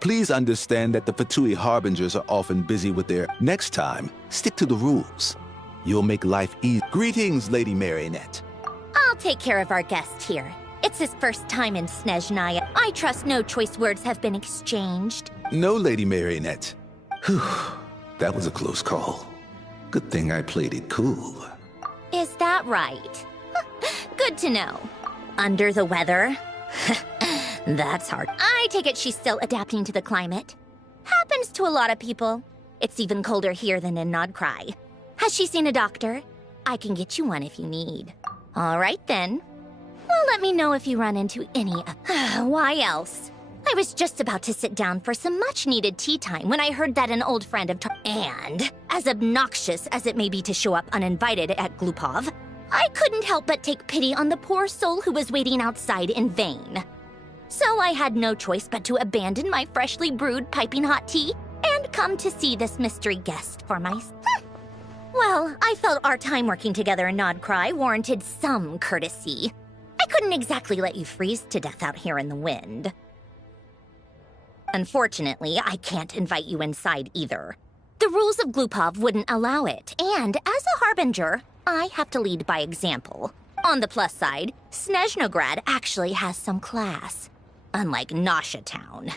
please understand that the Fatui Harbingers are often busy with their... Next time, stick to the rules. You'll make life easy. Greetings, Lady Marionette. I'll take care of our guest here. It's his first time in Snezhnaya. I trust no choice words have been exchanged. No, Lady Marionette. Whew, that was a close call. Good thing I played it cool. Is that right? Good to know. Under the weather? That's hard. I take it she's still adapting to the climate. Happens to a lot of people. It's even colder here than in Nodcry. Has she seen a doctor? I can get you one if you need. All right, then. Well, let me know if you run into any of... Why else? I was just about to sit down for some much-needed tea time when I heard that an old friend of... And, as obnoxious as it may be to show up uninvited at Glupov, I couldn't help but take pity on the poor soul who was waiting outside in vain. So I had no choice but to abandon my freshly brewed piping hot tea and come to see this mystery guest for myself. Well, I felt our time working together in Nodcry warranted some courtesy. I couldn't exactly let you freeze to death out here in the wind. Unfortunately, I can't invite you inside either. The rules of Glupov wouldn't allow it, and as a harbinger, I have to lead by example. On the plus side, Snezhnograd actually has some class, unlike Nasha Town.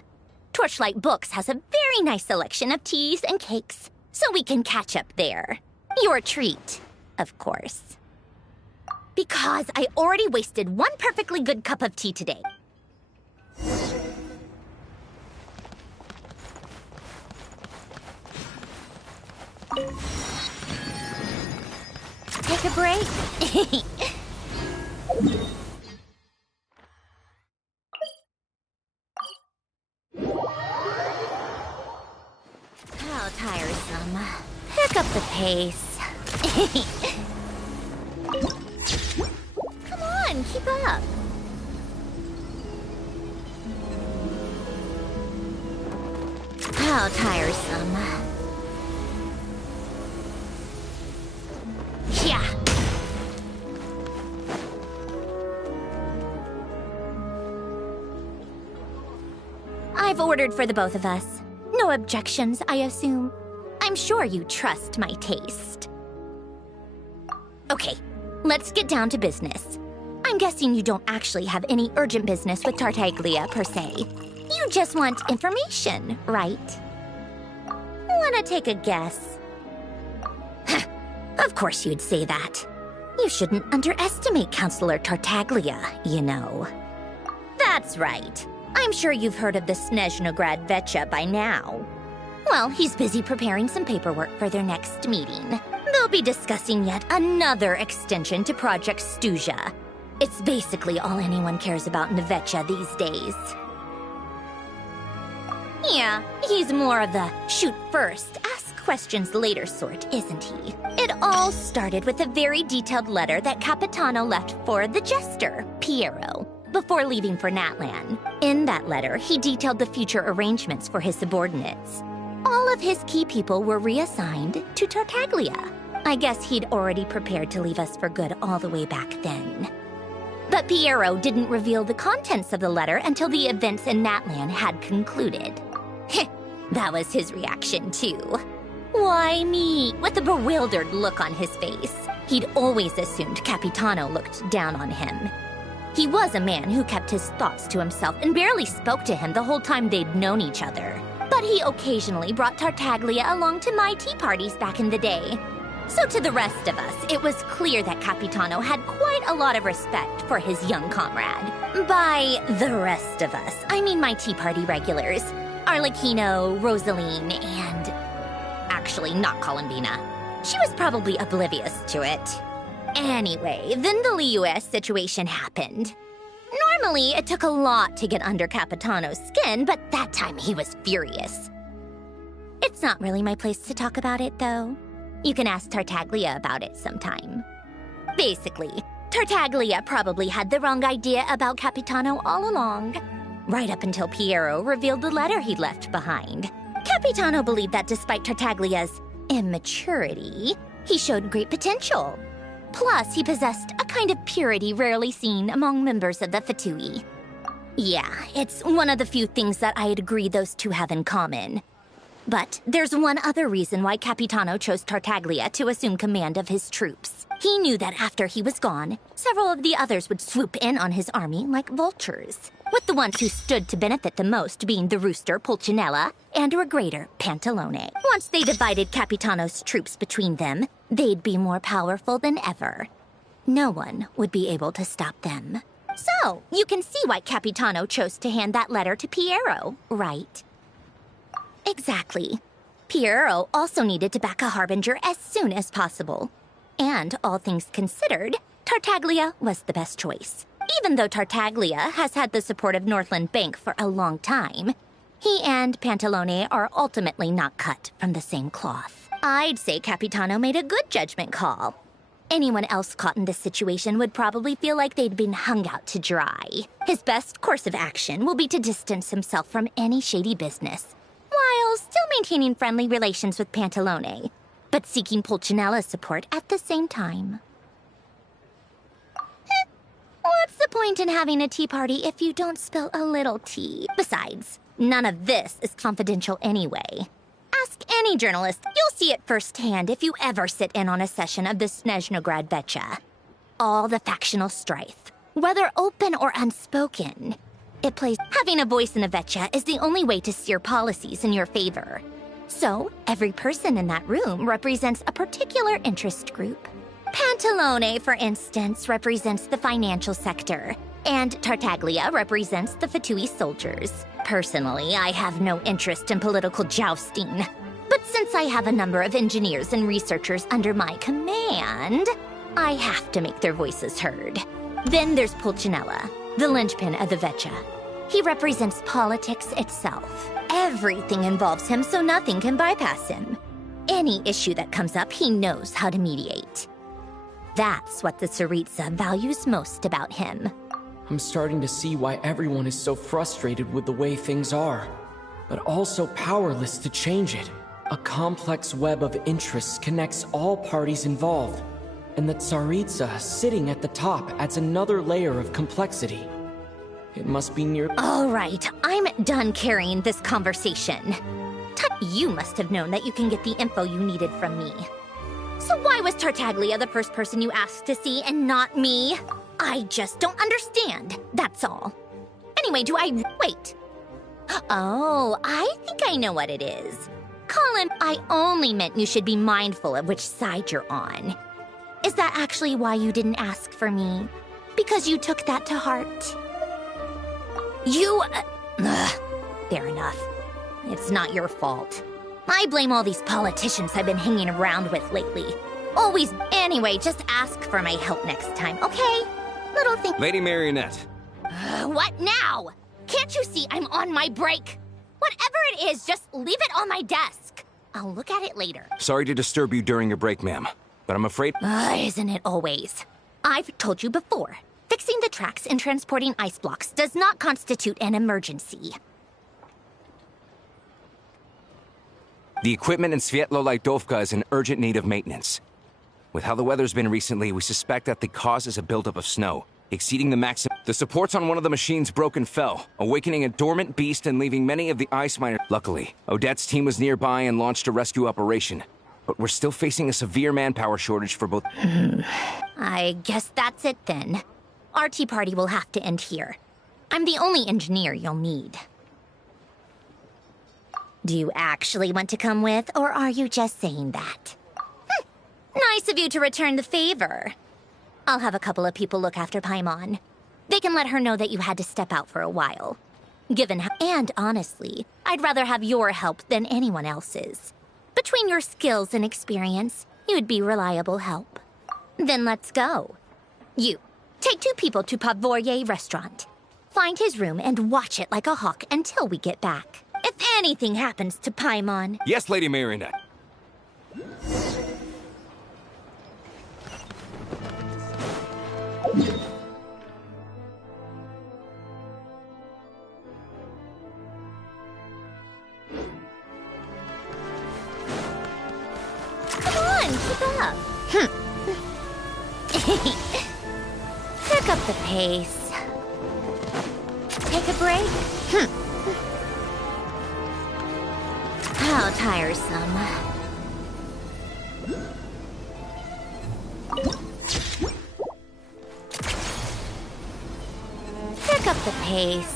Torchlight Books has a very nice selection of teas and cakes, so we can catch up there. Your treat, of course. Because I already wasted one perfectly good cup of tea today. Take a break. How tiresome. Pick up the pace. Come on, keep up. How tiresome. Yeah. I've ordered for the both of us. No objections, I assume. I'm sure you trust my taste. Okay, let's get down to business. I'm guessing you don't actually have any urgent business with Tartaglia, per se. You just want information, right? Wanna take a guess? Of course you'd say that. You shouldn't underestimate Counselor Tartaglia, you know. That's right. I'm sure you've heard of the Snezhnograd Vecha by now. Well, he's busy preparing some paperwork for their next meeting. They'll be discussing yet another extension to Project Stuja. It's basically all anyone cares about in the Vecha these days. Yeah, he's more of the shoot first, ask questions later sort, isn't he? It all started with a very detailed letter that Capitano left for the jester, Piero, before leaving for Natlan. In that letter, he detailed the future arrangements for his subordinates. All of his key people were reassigned to Tartaglia. I guess he'd already prepared to leave us for good all the way back then. But Piero didn't reveal the contents of the letter until the events in Natlan had concluded. That was his reaction, too. Why me? With a bewildered look on his face. He'd always assumed Capitano looked down on him. He was a man who kept his thoughts to himself and barely spoke to him the whole time they'd known each other. But he occasionally brought Tartaglia along to my tea parties back in the day. So to the rest of us, it was clear that Capitano had quite a lot of respect for his young comrade. By the rest of us, I mean my tea party regulars. Arlecchino, Rosaline, and... actually not Columbina. She was probably oblivious to it. Anyway, then the Liyue situation happened. Normally, it took a lot to get under Capitano's skin, but that time he was furious. It's not really my place to talk about it, though. You can ask Tartaglia about it sometime. Basically, Tartaglia probably had the wrong idea about Capitano all along. Right up until Piero revealed the letter he'd left behind. Capitano believed that despite Tartaglia's immaturity, he showed great potential. Plus, he possessed a kind of purity rarely seen among members of the Fatui. Yeah, it's one of the few things that I'd agree those two have in common. But there's one other reason why Capitano chose Tartaglia to assume command of his troops. He knew that after he was gone, several of the others would swoop in on his army like vultures, with the ones who stood to benefit the most being the rooster Pulcinella and Regrator Pantalone. Once they divided Capitano's troops between them, they'd be more powerful than ever. No one would be able to stop them. So, you can see why Capitano chose to hand that letter to Piero, right? Exactly. Piero also needed to back a Harbinger as soon as possible. And all things considered, Tartaglia was the best choice. Even though Tartaglia has had the support of Northland Bank for a long time, he and Pantalone are ultimately not cut from the same cloth. I'd say Capitano made a good judgment call. Anyone else caught in this situation would probably feel like they'd been hung out to dry. His best course of action will be to distance himself from any shady business, while still maintaining friendly relations with Pantalone, but seeking Pulcinella's support at the same time. What's the point in having a tea party if you don't spill a little tea? Besides, none of this is confidential anyway. Ask any journalist, you'll see it firsthand if you ever sit in on a session of the Snezhnograd Vecha. All the factional strife, whether open or unspoken. It plays. Having a voice in the Vecha is the only way to steer policies in your favor. So, every person in that room represents a particular interest group. Pantalone, for instance, represents the financial sector, and Tartaglia represents the Fatui soldiers. Personally, I have no interest in political jousting. But since I have a number of engineers and researchers under my command, I have to make their voices heard. Then there's Pulcinella, the linchpin of the Vecha. He represents politics itself. Everything involves him, so nothing can bypass him. Any issue that comes up, he knows how to mediate. That's what the Tsaritsa values most about him. I'm starting to see why everyone is so frustrated with the way things are, but also powerless to change it. A complex web of interests connects all parties involved, and the Tsaritsa sitting at the top adds another layer of complexity. It must be near— All right, I'm done carrying this conversation. You must have known that you can get the info you needed from me. So why was Tartaglia the first person you asked to see and not me? I just don't understand, that's all. Anyway, wait. Oh, I think I know what it is. Colin, I only meant you should be mindful of which side you're on. Is that actually why you didn't ask for me? Because you took that to heart? Fair enough. It's not your fault. I blame all these politicians I've been hanging around with lately. Anyway, just ask for my help next time, okay? Little thing— Lady Marionette. What now? Can't you see I'm on my break? Whatever it is, just leave it on my desk. I'll look at it later. Sorry to disturb you during your break, ma'am, but I'm afraid— Isn't it always? I've told you before. Fixing the tracks and transporting ice blocks does not constitute an emergency. The equipment in Svietlo-Laidovka is in urgent need of maintenance. With how the weather's been recently, we suspect that the cause is a buildup of snow, exceeding the maximum. The supports on one of the machines broke and fell, awakening a dormant beast and leaving many of the ice miners. Luckily, Odette's team was nearby and launched a rescue operation. But we're still facing a severe manpower shortage for both— I guess that's it then. Our tea party will have to end here. I'm the only engineer you'll need. Do you actually want to come with, or are you just saying that? Nice of you to return the favor. I'll have a couple of people look after Paimon. They can let her know that you had to step out for a while. And honestly, I'd rather have your help than anyone else's. Between your skills and experience, You'd be reliable help. Then let's go. You, take 2 people to Pavoyer Restaurant. Find his room and watch it like a hawk until we get back. If anything happens to Paimon... Yes, Lady Marionette. Come on, keep up. Pick up the pace. Take a break. How tiresome. Pick up the pace.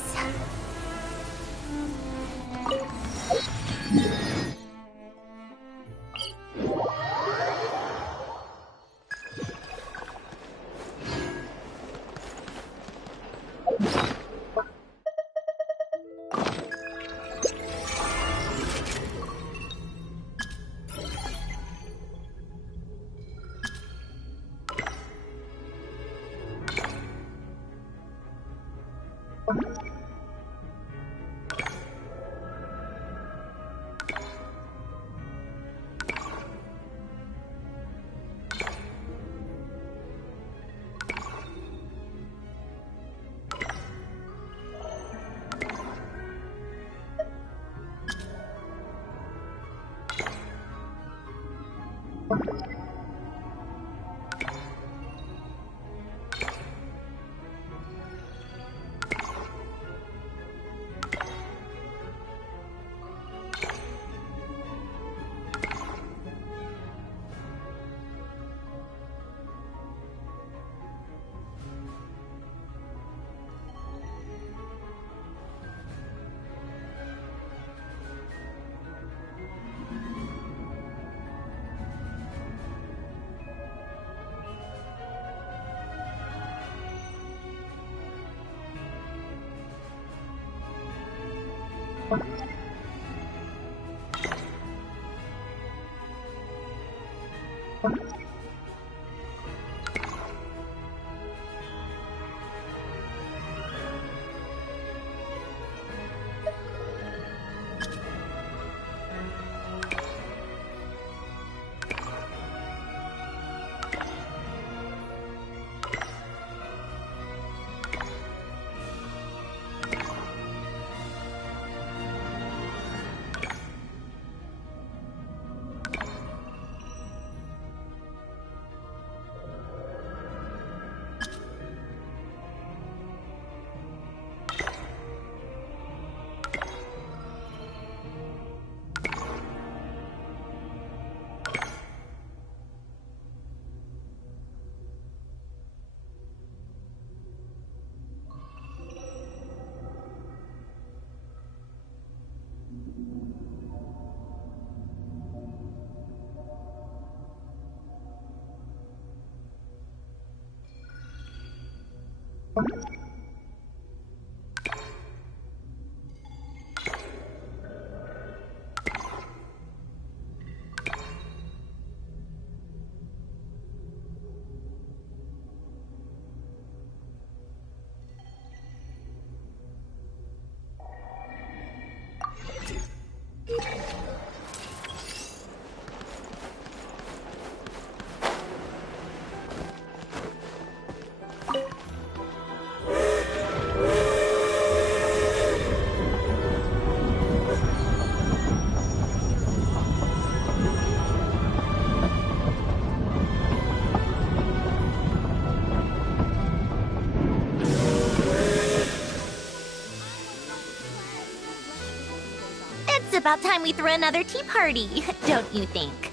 It's about time we threw another tea party, don't you think?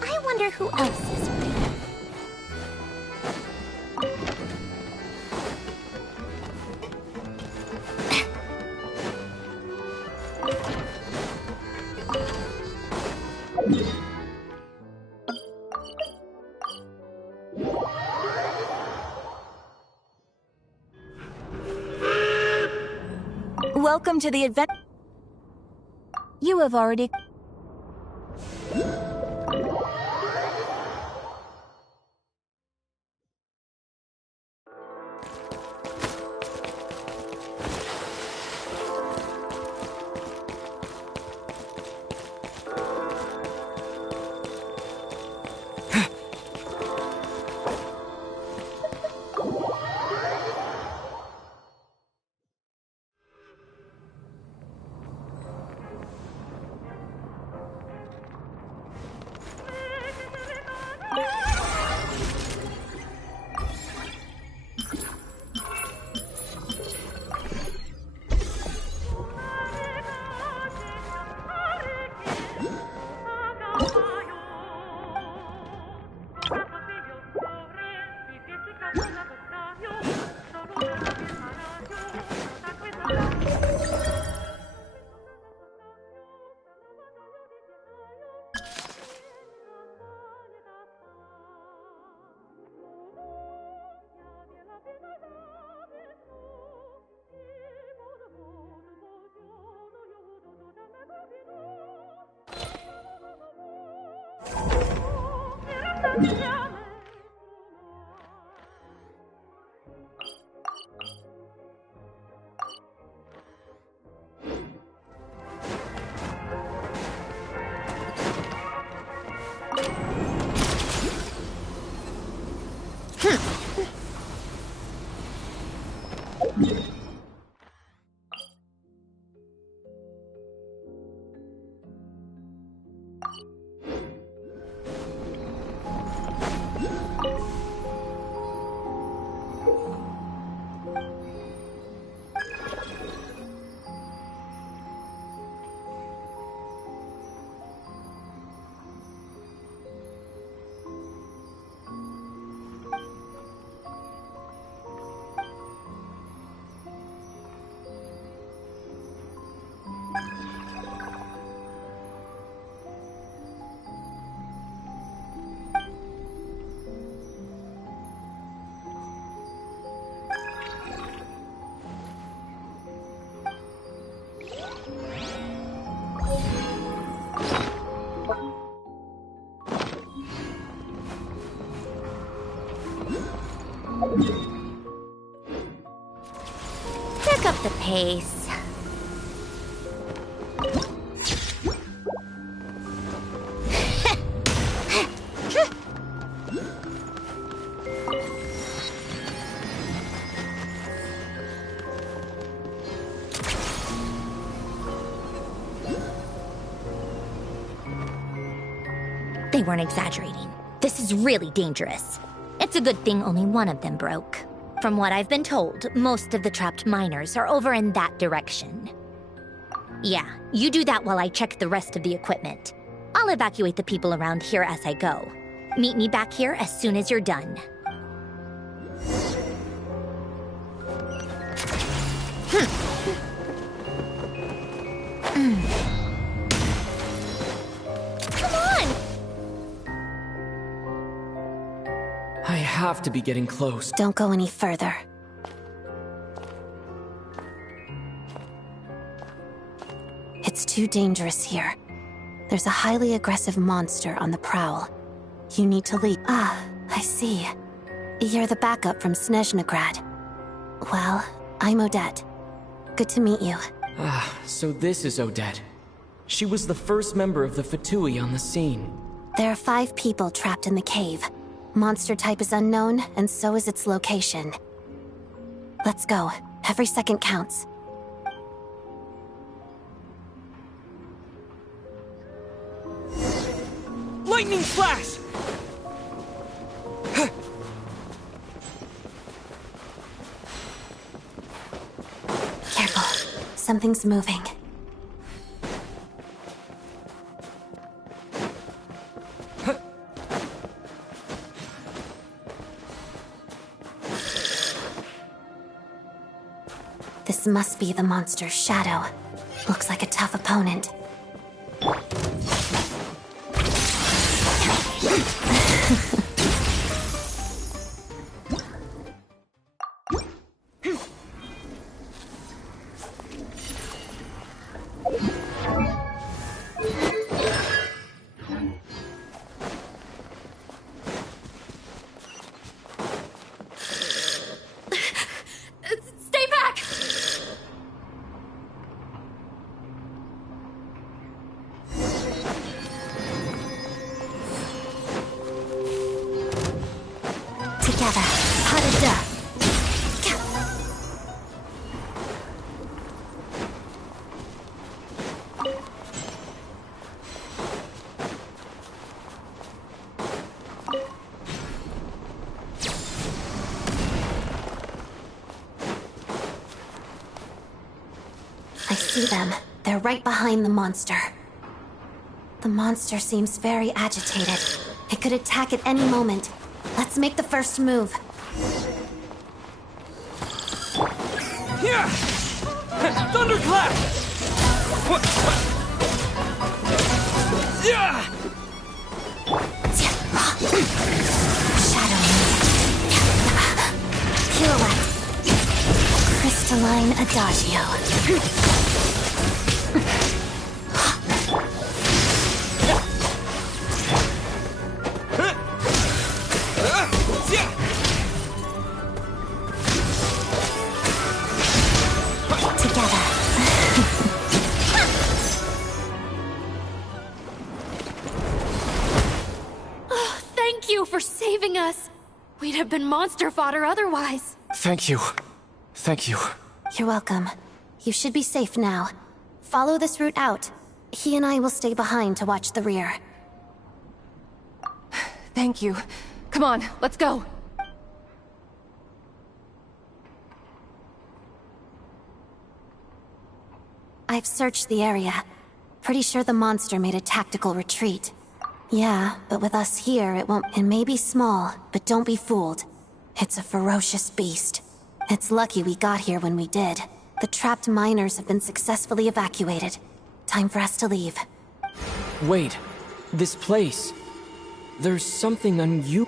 I wonder who else is free. Welcome to the event. You have already... Pick up the pace. They weren't exaggerating. This is really dangerous. It's a good thing only one of them broke. From what I've been told, most of the trapped miners are over in that direction. Yeah, you do that while I check the rest of the equipment. I'll evacuate the people around here as I go. Meet me back here as soon as you're done. Come on! I have to be getting close. Don't go any further. It's too dangerous here. There's a highly aggressive monster on the prowl. You need to leave. Ah, I see. You're the backup from Snezhnograd. Well, I'm Odette. Good to meet you. Ah, so this is Odette. She was the first member of the Fatui on the scene. There are 5 people trapped in the cave. Monster type is unknown, and so is its location. Let's go. Every second counts. Lightning flash! Careful. Something's moving. This must be the monster's shadow. Looks like a tough opponent. Stay back! Together. Harada. I see them. They're right behind the monster. The monster seems very agitated. It could attack at any moment. Let's make the first move. Yeah! Thunderclap! What? Yeah! Shadow. Pirouette. Crystalline Adagio. for saving us. We'd have been monster fodder otherwise. Thank you. Thank you. You're welcome. You should be safe now. Follow this route out. He and I will stay behind to watch the rear. Thank you. Come on, let's go. I've searched the area. Pretty sure the monster made a tactical retreat. Yeah, but with us here, it won't... It may be small, but don't be fooled. It's a ferocious beast. It's lucky we got here when we did. The trapped miners have been successfully evacuated. Time for us to leave. Wait. This place. There's something unusual.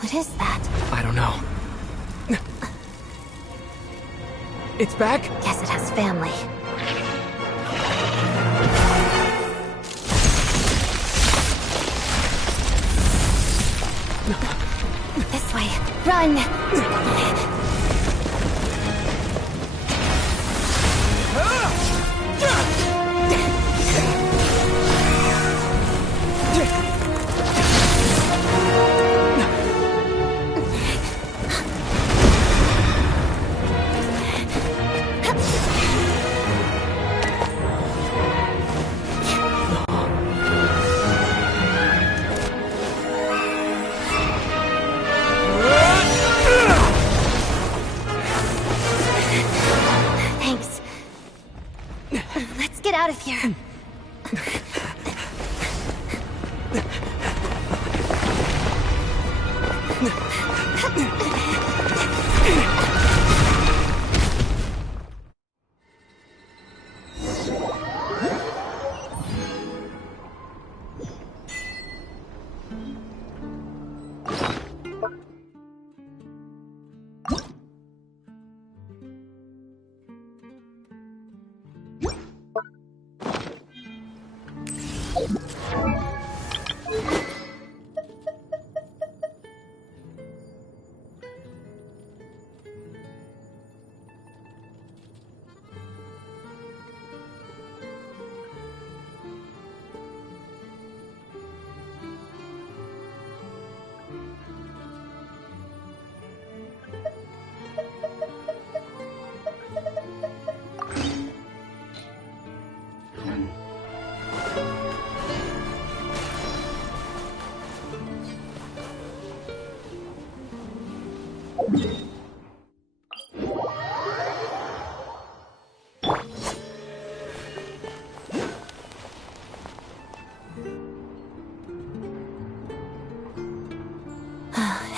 What is that? I don't know. It's back? Guess it has family. This way. Run! Thanks. Let's get out of here.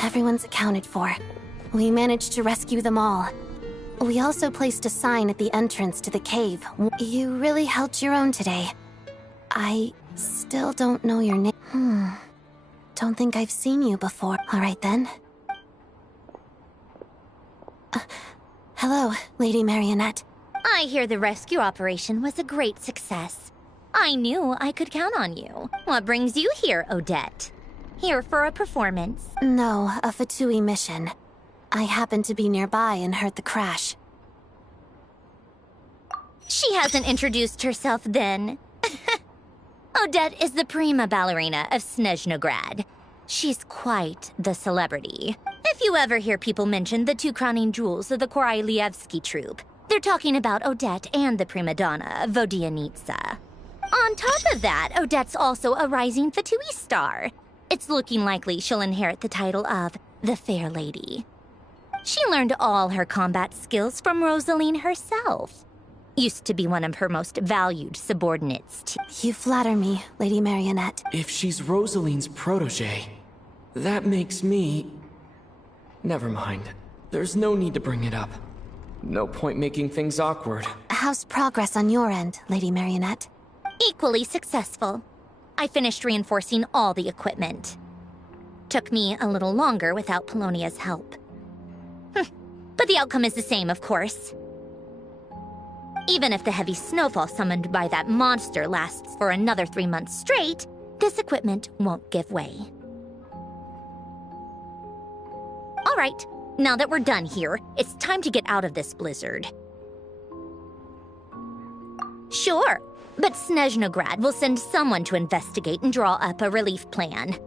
Everyone's accounted for. We managed to rescue them all. We also placed a sign at the entrance to the cave. You really held your own today. I still don't know your name. Don't think I've seen you before. All right then. Hello, Lady Marionette. I hear the rescue operation was a great success. I knew I could count on you. What brings you here, Odette? Here for a performance? No, a Fatui mission. I happened to be nearby and heard the crash. She hasn't introduced herself then. Odette is the prima ballerina of Snezhnograd. She's quite the celebrity. If you ever hear people mention the two crowning jewels of the Korailievsky troupe, they're talking about Odette and the prima donna, Vodianitsa. On top of that, Odette's also a rising Fatui star. It's looking likely she'll inherit the title of the Fair Lady. She learned all her combat skills from Rosaline herself. Used to be one of her most valued subordinates, too. You flatter me, Lady Marionette. If she's Rosaline's protege, that makes me... Never mind. There's no need to bring it up. No point making things awkward. How's progress on your end, Lady Marionette? Equally successful. I finished reinforcing all the equipment. Took me a little longer without Polonia's help. But the outcome is the same, of course. Even if the heavy snowfall summoned by that monster lasts for another 3 months straight, this equipment won't give way. All right, now that we're done here, it's time to get out of this blizzard. Sure, but Snezhnograd will send someone to investigate and draw up a relief plan.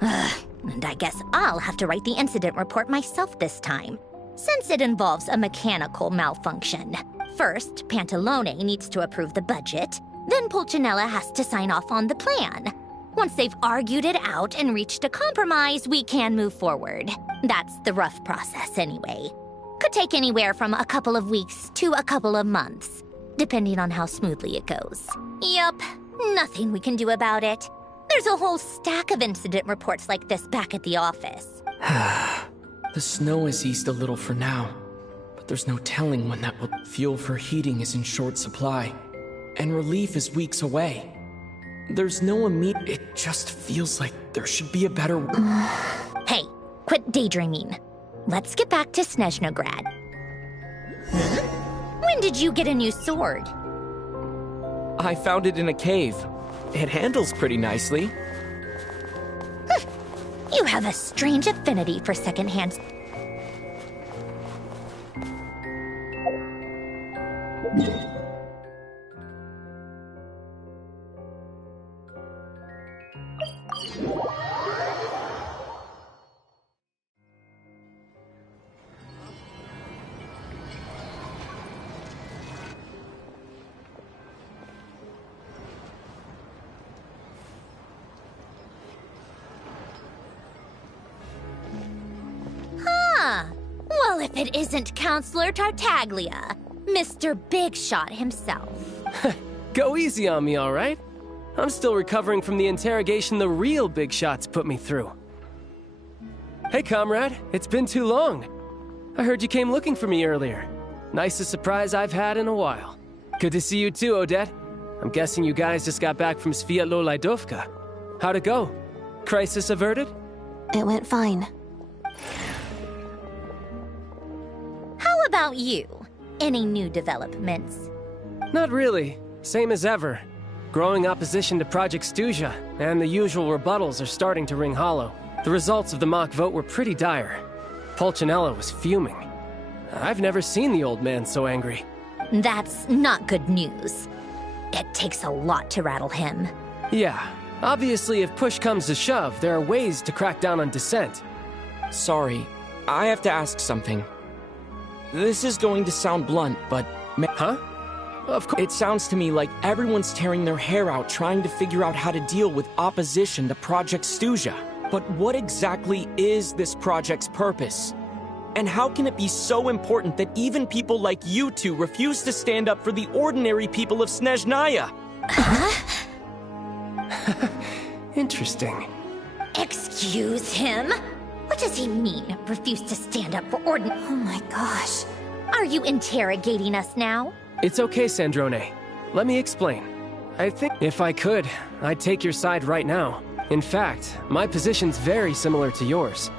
And I guess I'll have to write the incident report myself this time, since it involves a mechanical malfunction. First, Pantalone needs to approve the budget, then Pulcinella has to sign off on the plan. Once they've argued it out and reached a compromise, we can move forward. That's the rough process anyway. Could take anywhere from a couple of weeks to a couple of months, depending on how smoothly it goes. Yup, nothing we can do about it. There's a whole stack of incident reports like this back at the office. The snow has eased a little for now, but there's no telling when that will. Fuel for heating is in short supply, and relief is weeks away. There's no immediate. It just feels like there should be a better. Hey, quit daydreaming. Let's get back to Snezhnograd. When did you get a new sword? I found it in a cave. It handles pretty nicely. You have a strange affinity for secondhand. Well, if it isn't Counselor Tartaglia, Mr. Big Shot himself. Go easy on me, all right? I'm still recovering from the interrogation the real Big Shots put me through. Hey, comrade, it's been too long. I heard you came looking for me earlier. Nicest surprise I've had in a while. Good to see you too, Odette. I'm guessing you guys just got back from Sviatlo Laidovka. How'd it go? Crisis averted? It went fine. How about you? Any new developments? Not really. Same as ever. Growing opposition to Project Stuja, and the usual rebuttals are starting to ring hollow. The results of the mock vote were pretty dire. Pulcinella was fuming. I've never seen the old man so angry. That's not good news. It takes a lot to rattle him. Yeah. Obviously, if push comes to shove, there are ways to crack down on dissent. Sorry, I have to ask something. This is going to sound blunt, but... Huh? Of course. It sounds to me like everyone's tearing their hair out trying to figure out how to deal with opposition to Project Stuja. But what exactly is this project's purpose? And how can it be so important that even people like you two refuse to stand up for the ordinary people of Snezhnaya? Interesting. Excuse him? What does he mean, refuse to stand up for ordinary? Oh my gosh. Are you interrogating us now? It's okay, Sandrone. Let me explain. I think if I could, I'd take your side right now. In fact, my position's very similar to yours.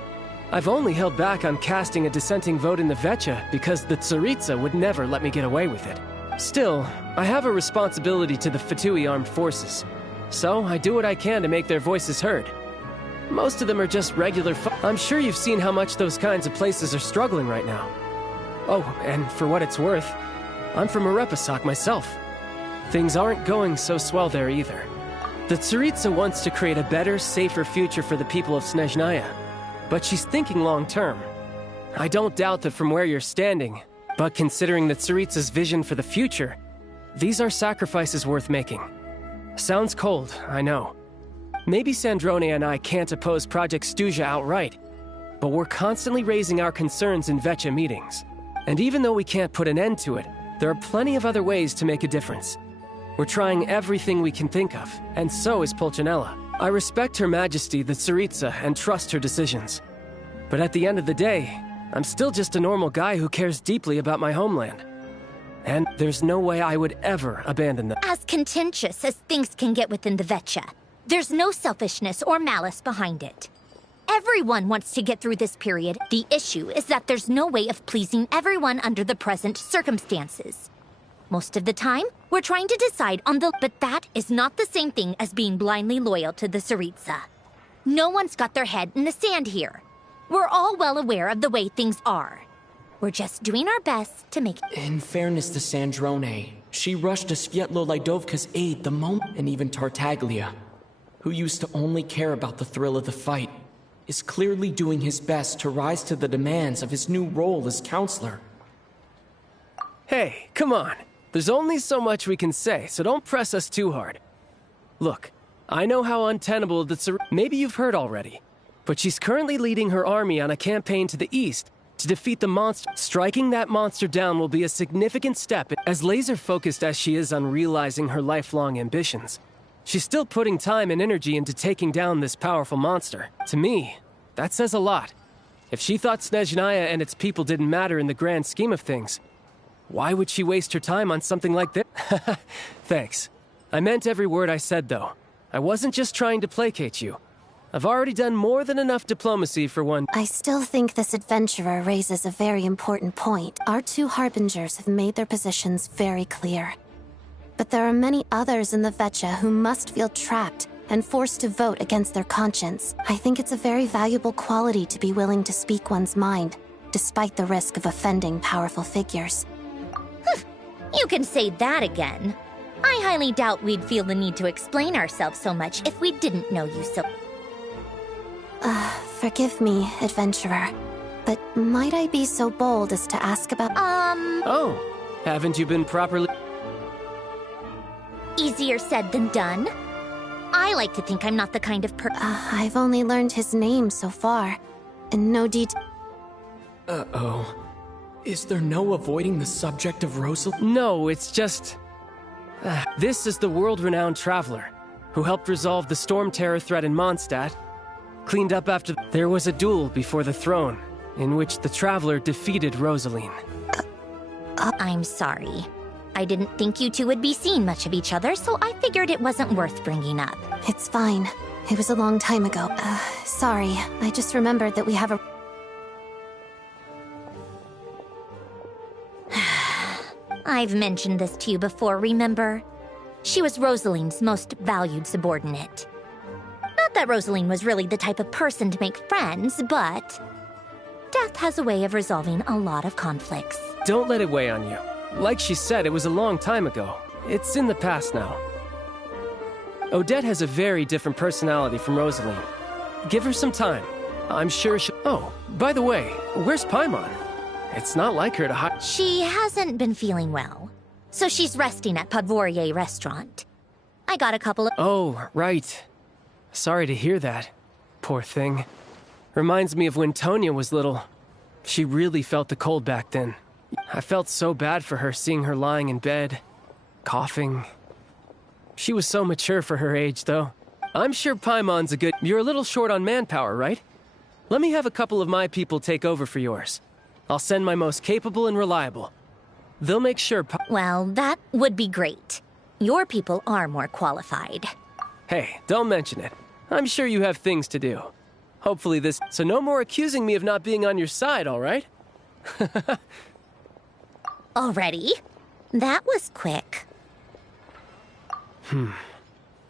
I've only held back on casting a dissenting vote in the Vecha because the Tsaritsa would never let me get away with it. Still, I have a responsibility to the Fatui armed forces. So I do what I can to make their voices heard. Most of them are just regular I'm sure you've seen how much those kinds of places are struggling right now. Oh, and for what it's worth, I'm from Arepasak myself. Things aren't going so swell there either. The Tsaritsa wants to create a better, safer future for the people of Snezhnaya, but she's thinking long-term. I don't doubt that from where you're standing, but considering the Tsaritsa's vision for the future, these are sacrifices worth making. Sounds cold, I know. Maybe Sandrone and I can't oppose Project Stuja outright, but we're constantly raising our concerns in Vecha meetings. And even though we can't put an end to it, there are plenty of other ways to make a difference. We're trying everything we can think of, and so is Pulcinella. I respect Her Majesty the Tsaritsa and trust her decisions. But at the end of the day, I'm still just a normal guy who cares deeply about my homeland. And there's no way I would ever abandon them. As contentious as things can get within the Vecha, there's no selfishness or malice behind it. Everyone wants to get through this period. The issue is that there's no way of pleasing everyone under the present circumstances. Most of the time, we're trying to decide on the... But that is not the same thing as being blindly loyal to the Tsaritsa. No one's got their head in the sand here. We're all well aware of the way things are. We're just doing our best to make... In fairness to Sandrone, she rushed to Svietlo Lydovka's aid the moment, and even Tartaglia, who used to only care about the thrill of the fight, is clearly doing his best to rise to the demands of his new role as counselor. Hey, come on. There's only so much we can say, so don't press us too hard. Look, I know how untenable maybe you've heard already, but she's currently leading her army on a campaign to the east to defeat the monster. Striking that monster down will be a significant step. As laser-focused as she is on realizing her lifelong ambitions, she's still putting time and energy into taking down this powerful monster. To me, that says a lot. If she thought Snezhnaya and its people didn't matter in the grand scheme of things, why would she waste her time on something like this? Thanks. I meant every word I said, though. I wasn't just trying to placate you. I've already done more than enough diplomacy for one. I still think this adventurer raises a very important point. Our two harbingers have made their positions very clear. But there are many others in the Vetcha who must feel trapped and forced to vote against their conscience. I think it's a very valuable quality to be willing to speak one's mind, despite the risk of offending powerful figures. You can say that again. I highly doubt we'd feel the need to explain ourselves so much if we didn't know you so... Forgive me, adventurer, but might I be so bold as to ask about... Oh, haven't you been properly... Easier said than done. I like to think I'm not the kind of I've only learned his name so far, and no detail... Uh-oh. Is there no avoiding the subject of Rosalind? No, it's just... this is the world-renowned traveler, who helped resolve the storm terror threat in Mondstadt, cleaned up after... There was a duel before the throne, in which the traveler defeated Rosaline. I'm sorry. I didn't think you two would be seeing much of each other, so I figured it wasn't worth bringing up. It's fine. It was a long time ago. Sorry, I just remembered that we have a... I've mentioned this to you before, remember? She was Rosaline's most valued subordinate. Not that Rosaline was really the type of person to make friends, but... death has a way of resolving a lot of conflicts. Don't let it weigh on you. Like she said, it was a long time ago. It's in the past now. Odette has a very different personality from Rosaline. Give her some time. I'm sure she'll... Oh, by the way, where's Paimon? It's not like her to hide... She hasn't been feeling well, so she's resting at Podvorier restaurant. I got a couple of... Oh, right. Sorry to hear that. Poor thing. Reminds me of when Tonya was little. She really felt the cold back then. I felt so bad for her seeing her lying in bed, coughing. She was so mature for her age, though. I'm sure Paimon's a good... You're a little short on manpower, right? Let me have a couple of my people take over for yours. I'll send my most capable and reliable. They'll make sure... Well, that would be great. Your people are more qualified. Hey, don't mention it. I'm sure you have things to do. Hopefully this... So no more accusing me of not being on your side, all right? Already? That was quick.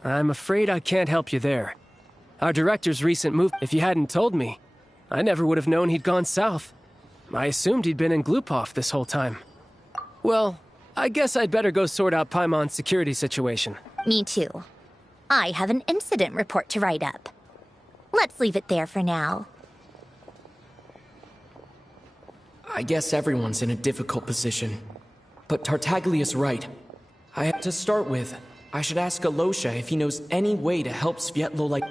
I'm afraid I can't help you there. Our director's recent move... If you hadn't told me, I never would have known he'd gone south. I assumed he'd been in Glupov this whole time. Well, I guess I'd better go sort out Paimon's security situation. Me too. I have an incident report to write up. Let's leave it there for now. I guess everyone's in a difficult position. But Tartaglia's right. To start with, I should ask Alosha if he knows any way to help Svietlo like...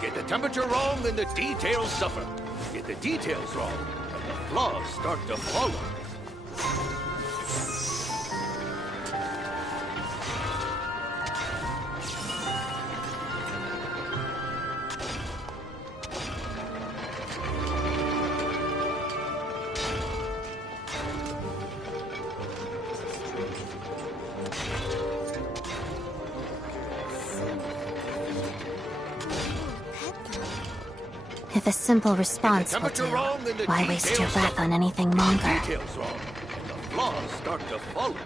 Get the temperature wrong and the details suffer. Get the details wrong and the flaws start to follow. If a simple response will do, why waste your breath on anything longer? Details wrong and the flaws start to follow.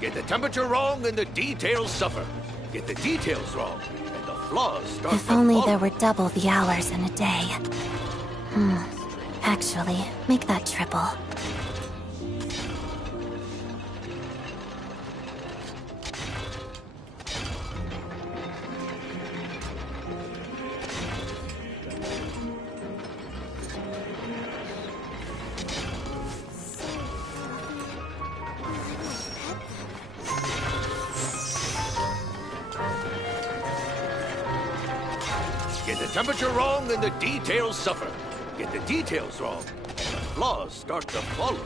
Get the temperature wrong and the details suffer. Get the details wrong and the flaws start If to only follow. there were double the hours in a day. Actually, make that triple. Get the temperature wrong and the details suffer. Get the details wrong and the flaws start to follow.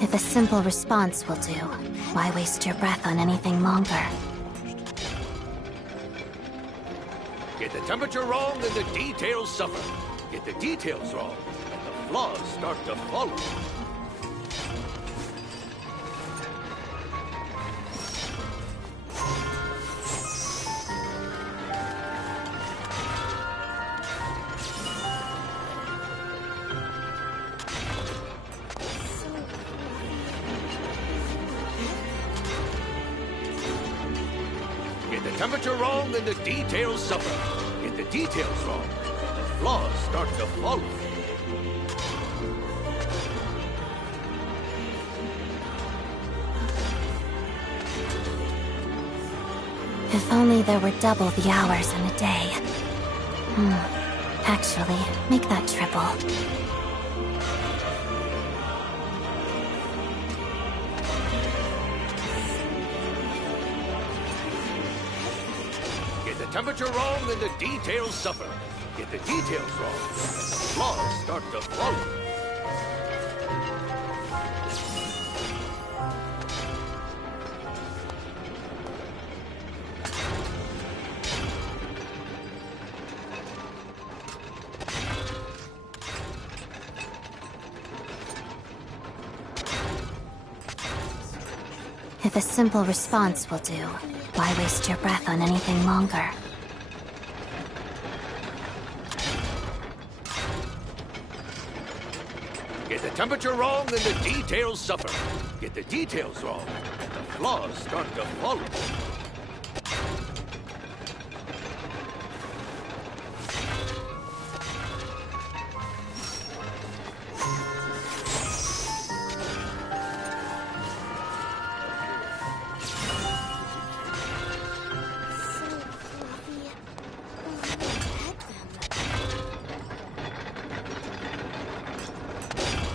If a simple response will do, why waste your breath on anything longer? Get the temperature wrong and the details suffer. Get the details wrong and the flaws start to follow. Get the temperature wrong and the details suffer. Get the details wrong and the flaws start to follow. If only there were double the hours in a day. Actually, make that triple. Get the temperature wrong and the details suffer. Get the details wrong and the flaws start to follow. If a simple response will do, why waste your breath on anything longer? Get the temperature wrong and the details suffer. Get the details wrong and the flaws start to follow.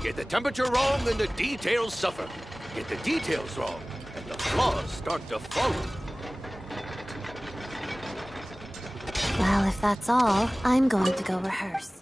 Get the temperature wrong and the details suffer. Get the details wrong and the flaws start to follow. Well, if that's all, I'm going to go rehearse.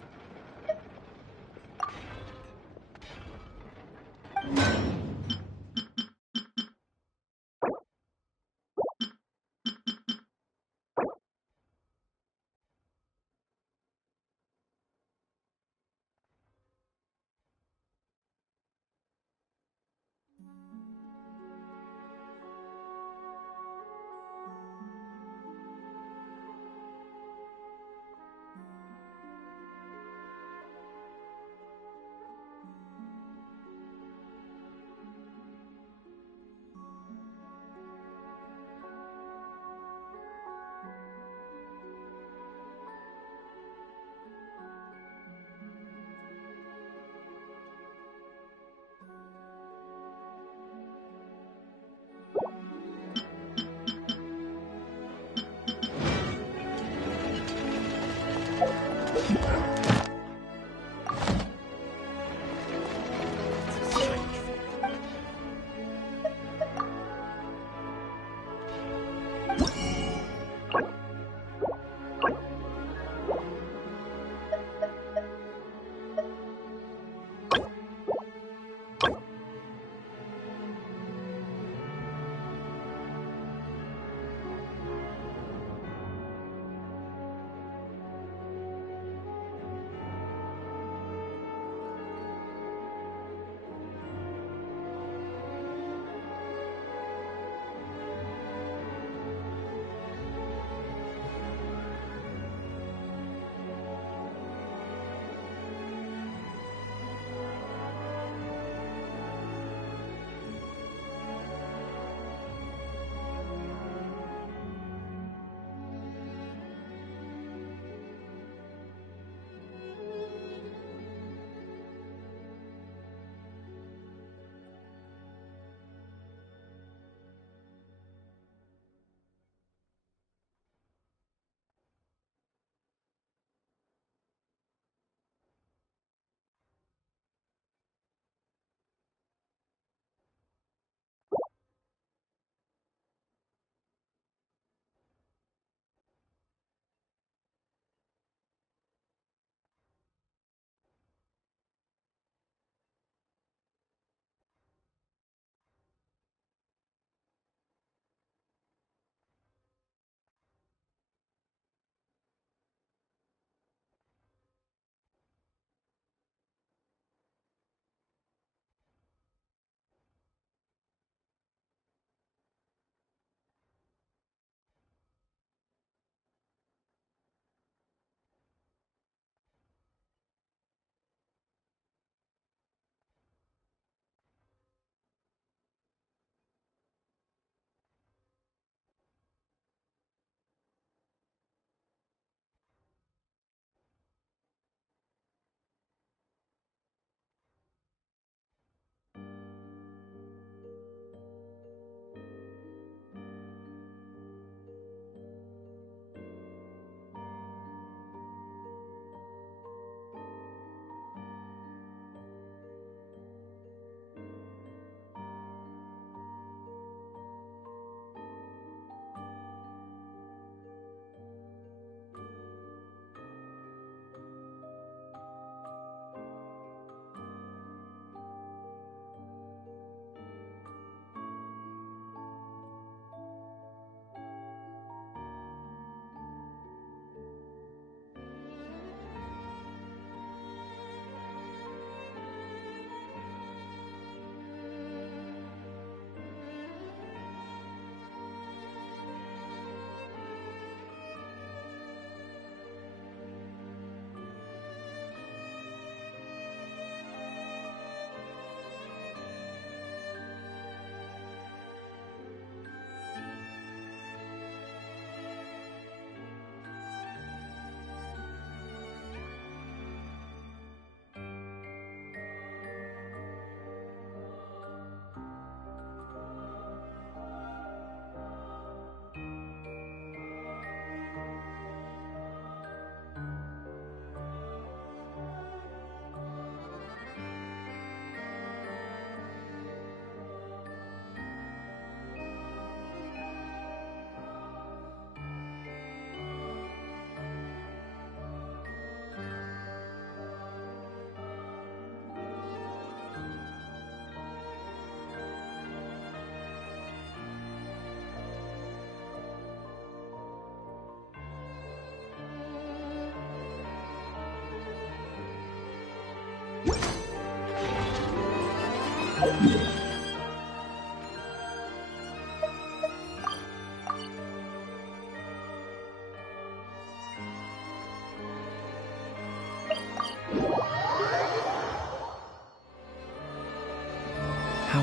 How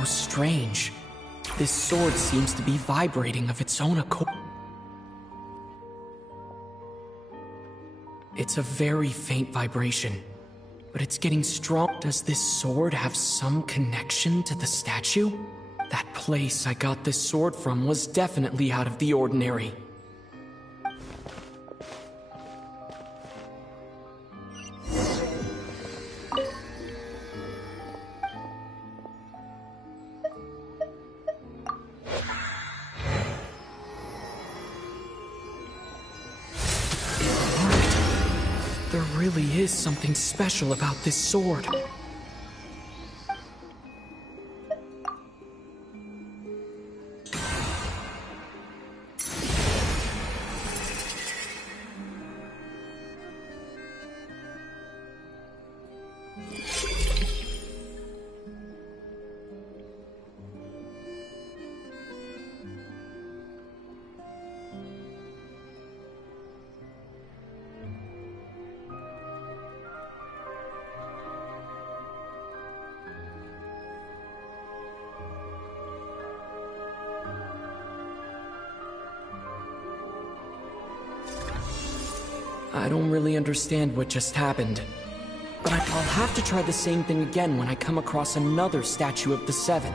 strange. This sword seems to be vibrating of its own accord. It's a very faint vibration, but it's getting strong. Does this sword have some connection to the statue? That place I got this sword from was definitely out of the ordinary. There really is something special about this sword. I don't really understand what just happened, but I'll have to try the same thing again when I come across another statue of the Seven.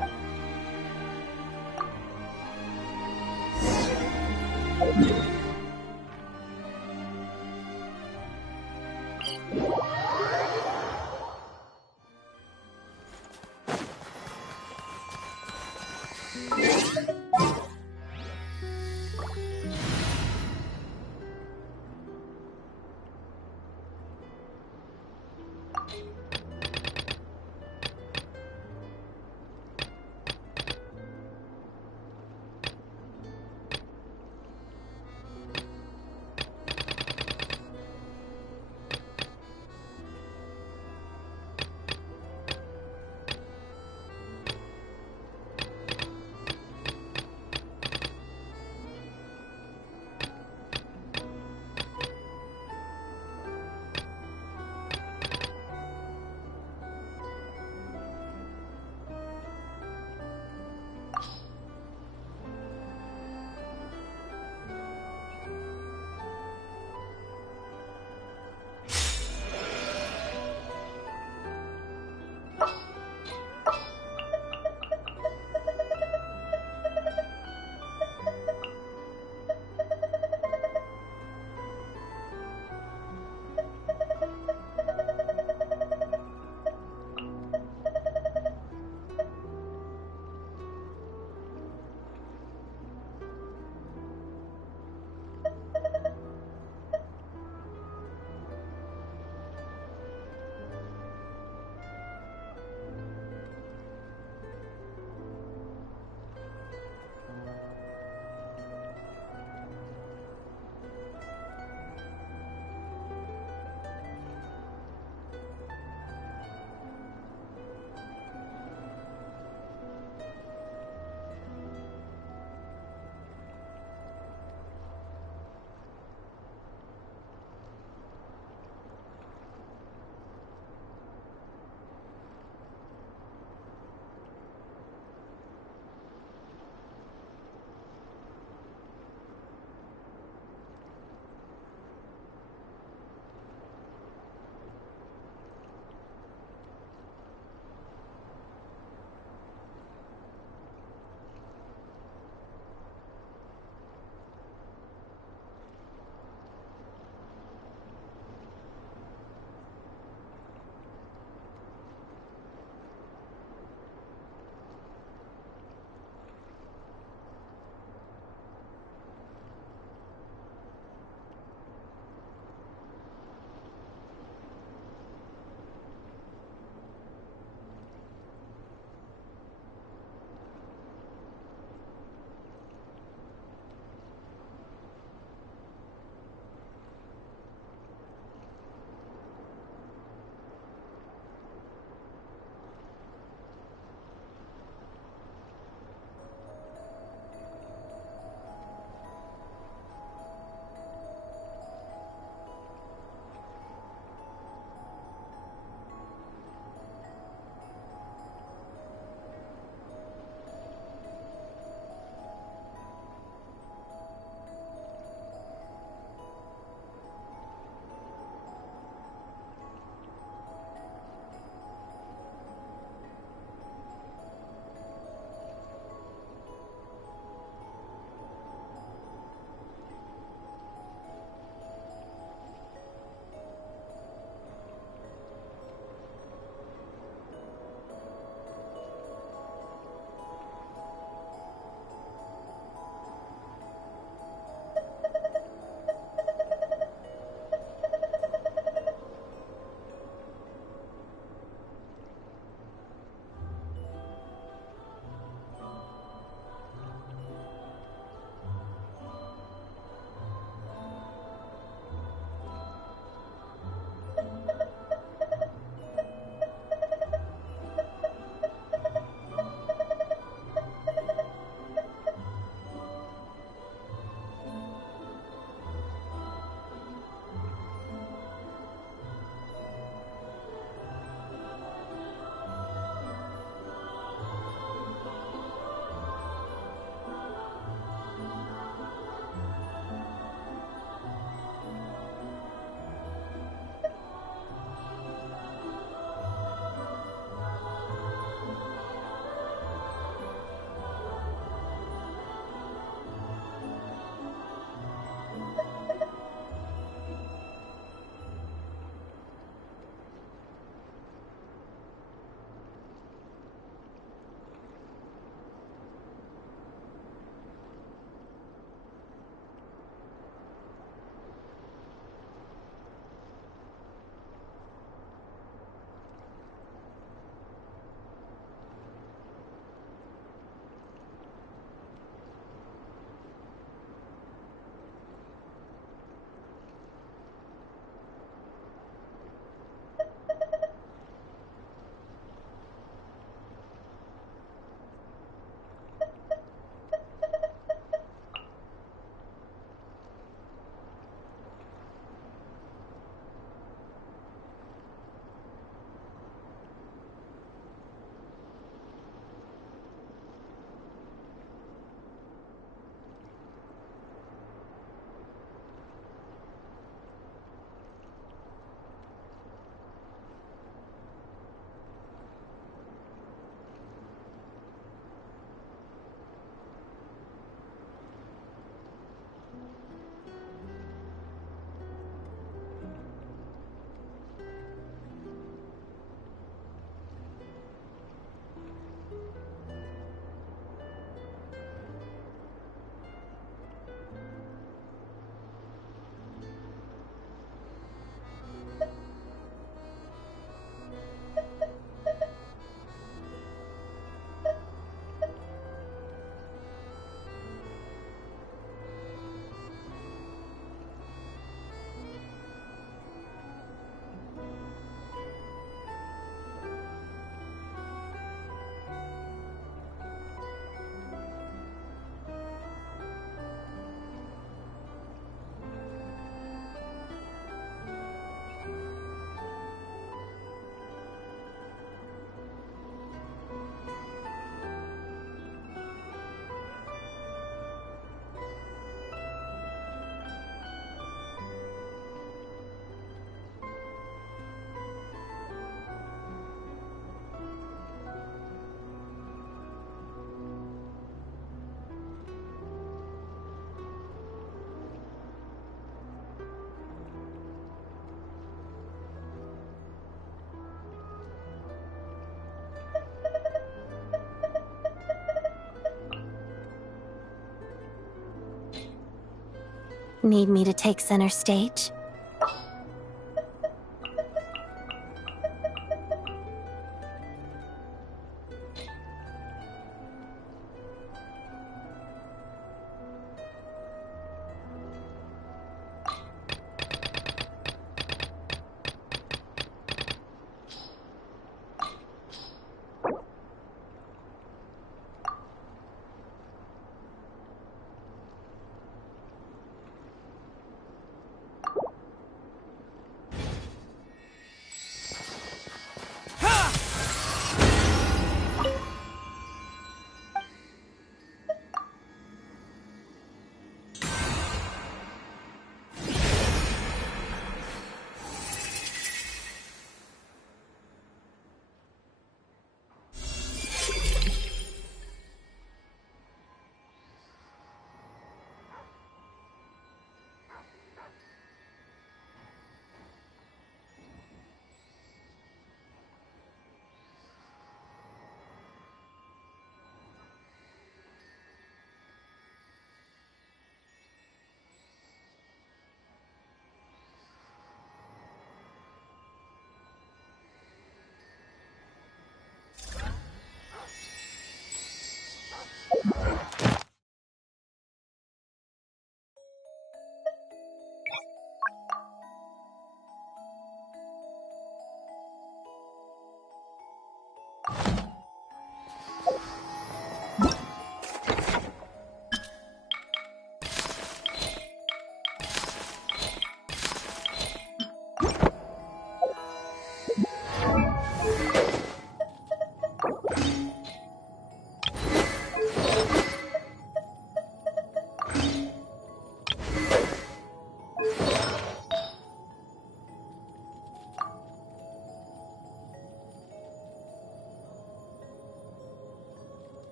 Need me to take center stage?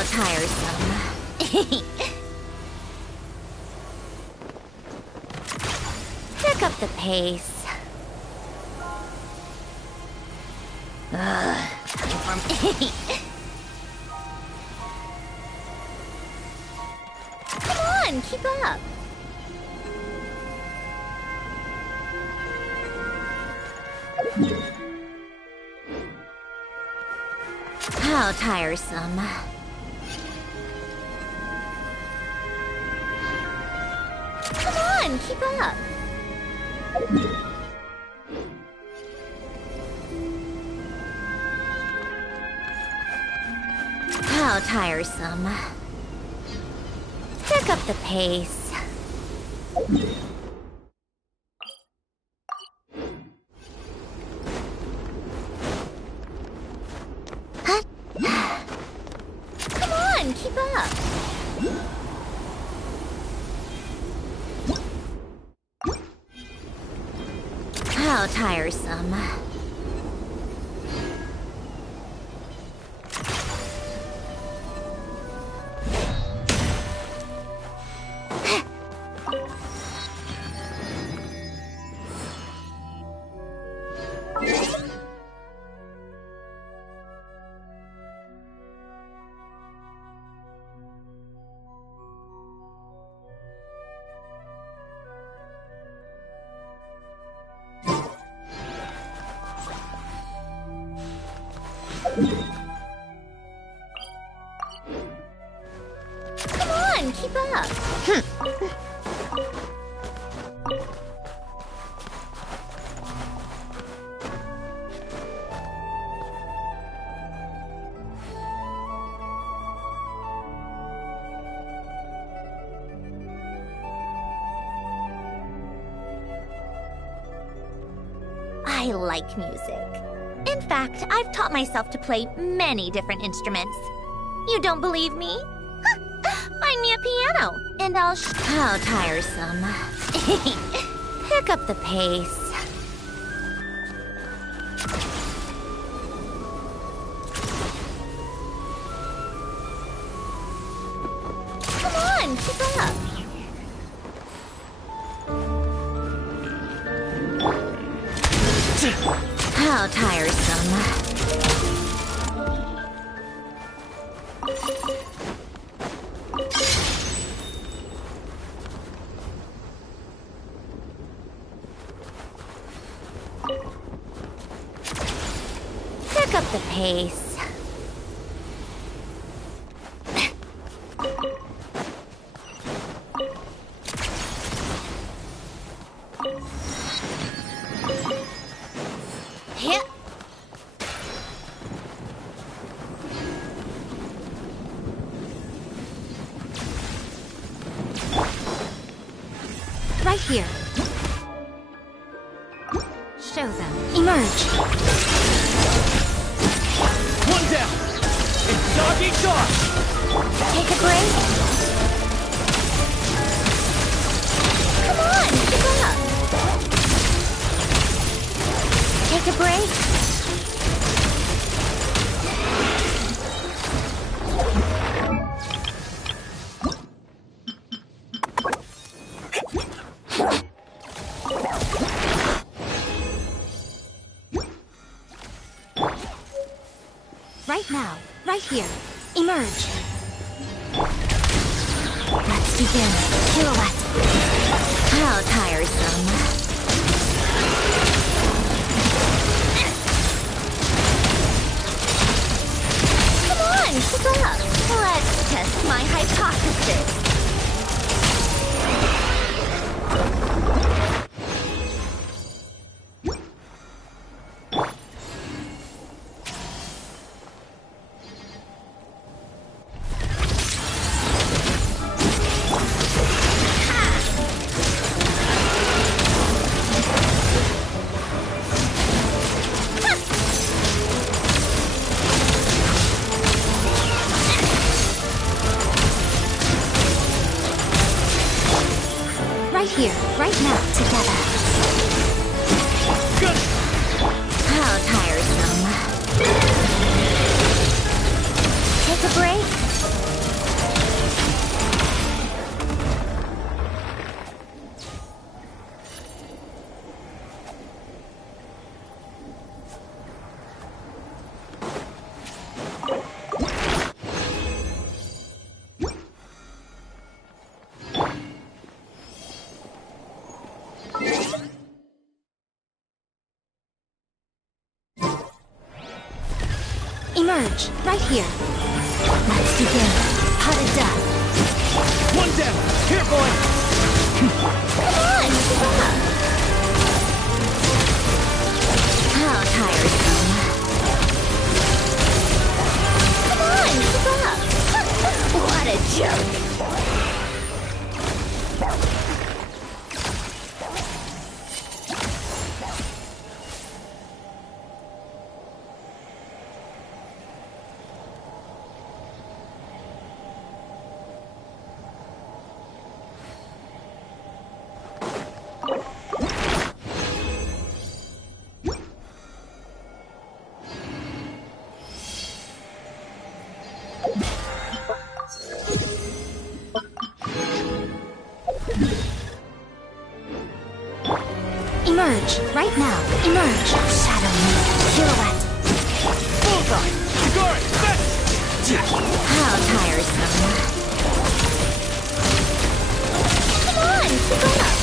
How tiresome. Pick up the pace. Ugh. Come on, keep up. How tiresome. Come on, keep up. How tiresome. Pick up the pace. Come on, keep up. How tiresome. Come on, keep up. I like music. In fact, I've taught myself to play many different instruments. You don't believe me? Find me a piano, and I'll How tiresome. Pick up the pace. Come on, keep up. How tiresome. Pick up the pace. Here. Right here. Show them. Emerge. One down. It's dog eat dog. Take a break. Come on, keep up. Take a break. Right now, right here. Emerge. Let's begin. Pirouette. How tiresome. Come on, keep up. Let's test my hypothesis. Emerge, right here. Let's begin. Pot of death. One down! Here, boy! Come on, keep up. How tiresome. Come on, keep up. What a joke. Emerge, right now. Emerge. Shadow Moon. Pirouette. Bullseye! Shigari! Fetch! How tiresome. Come on, keep up.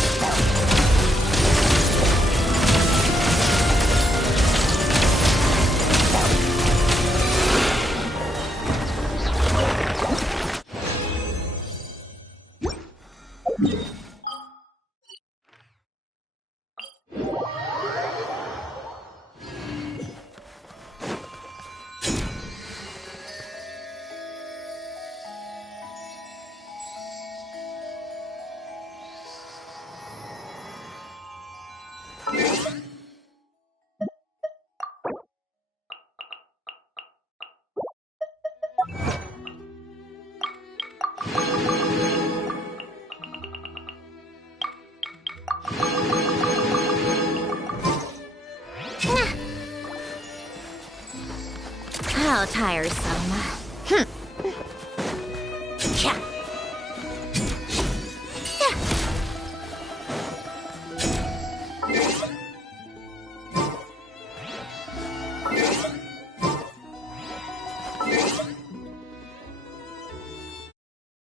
How tiresome. Yeah.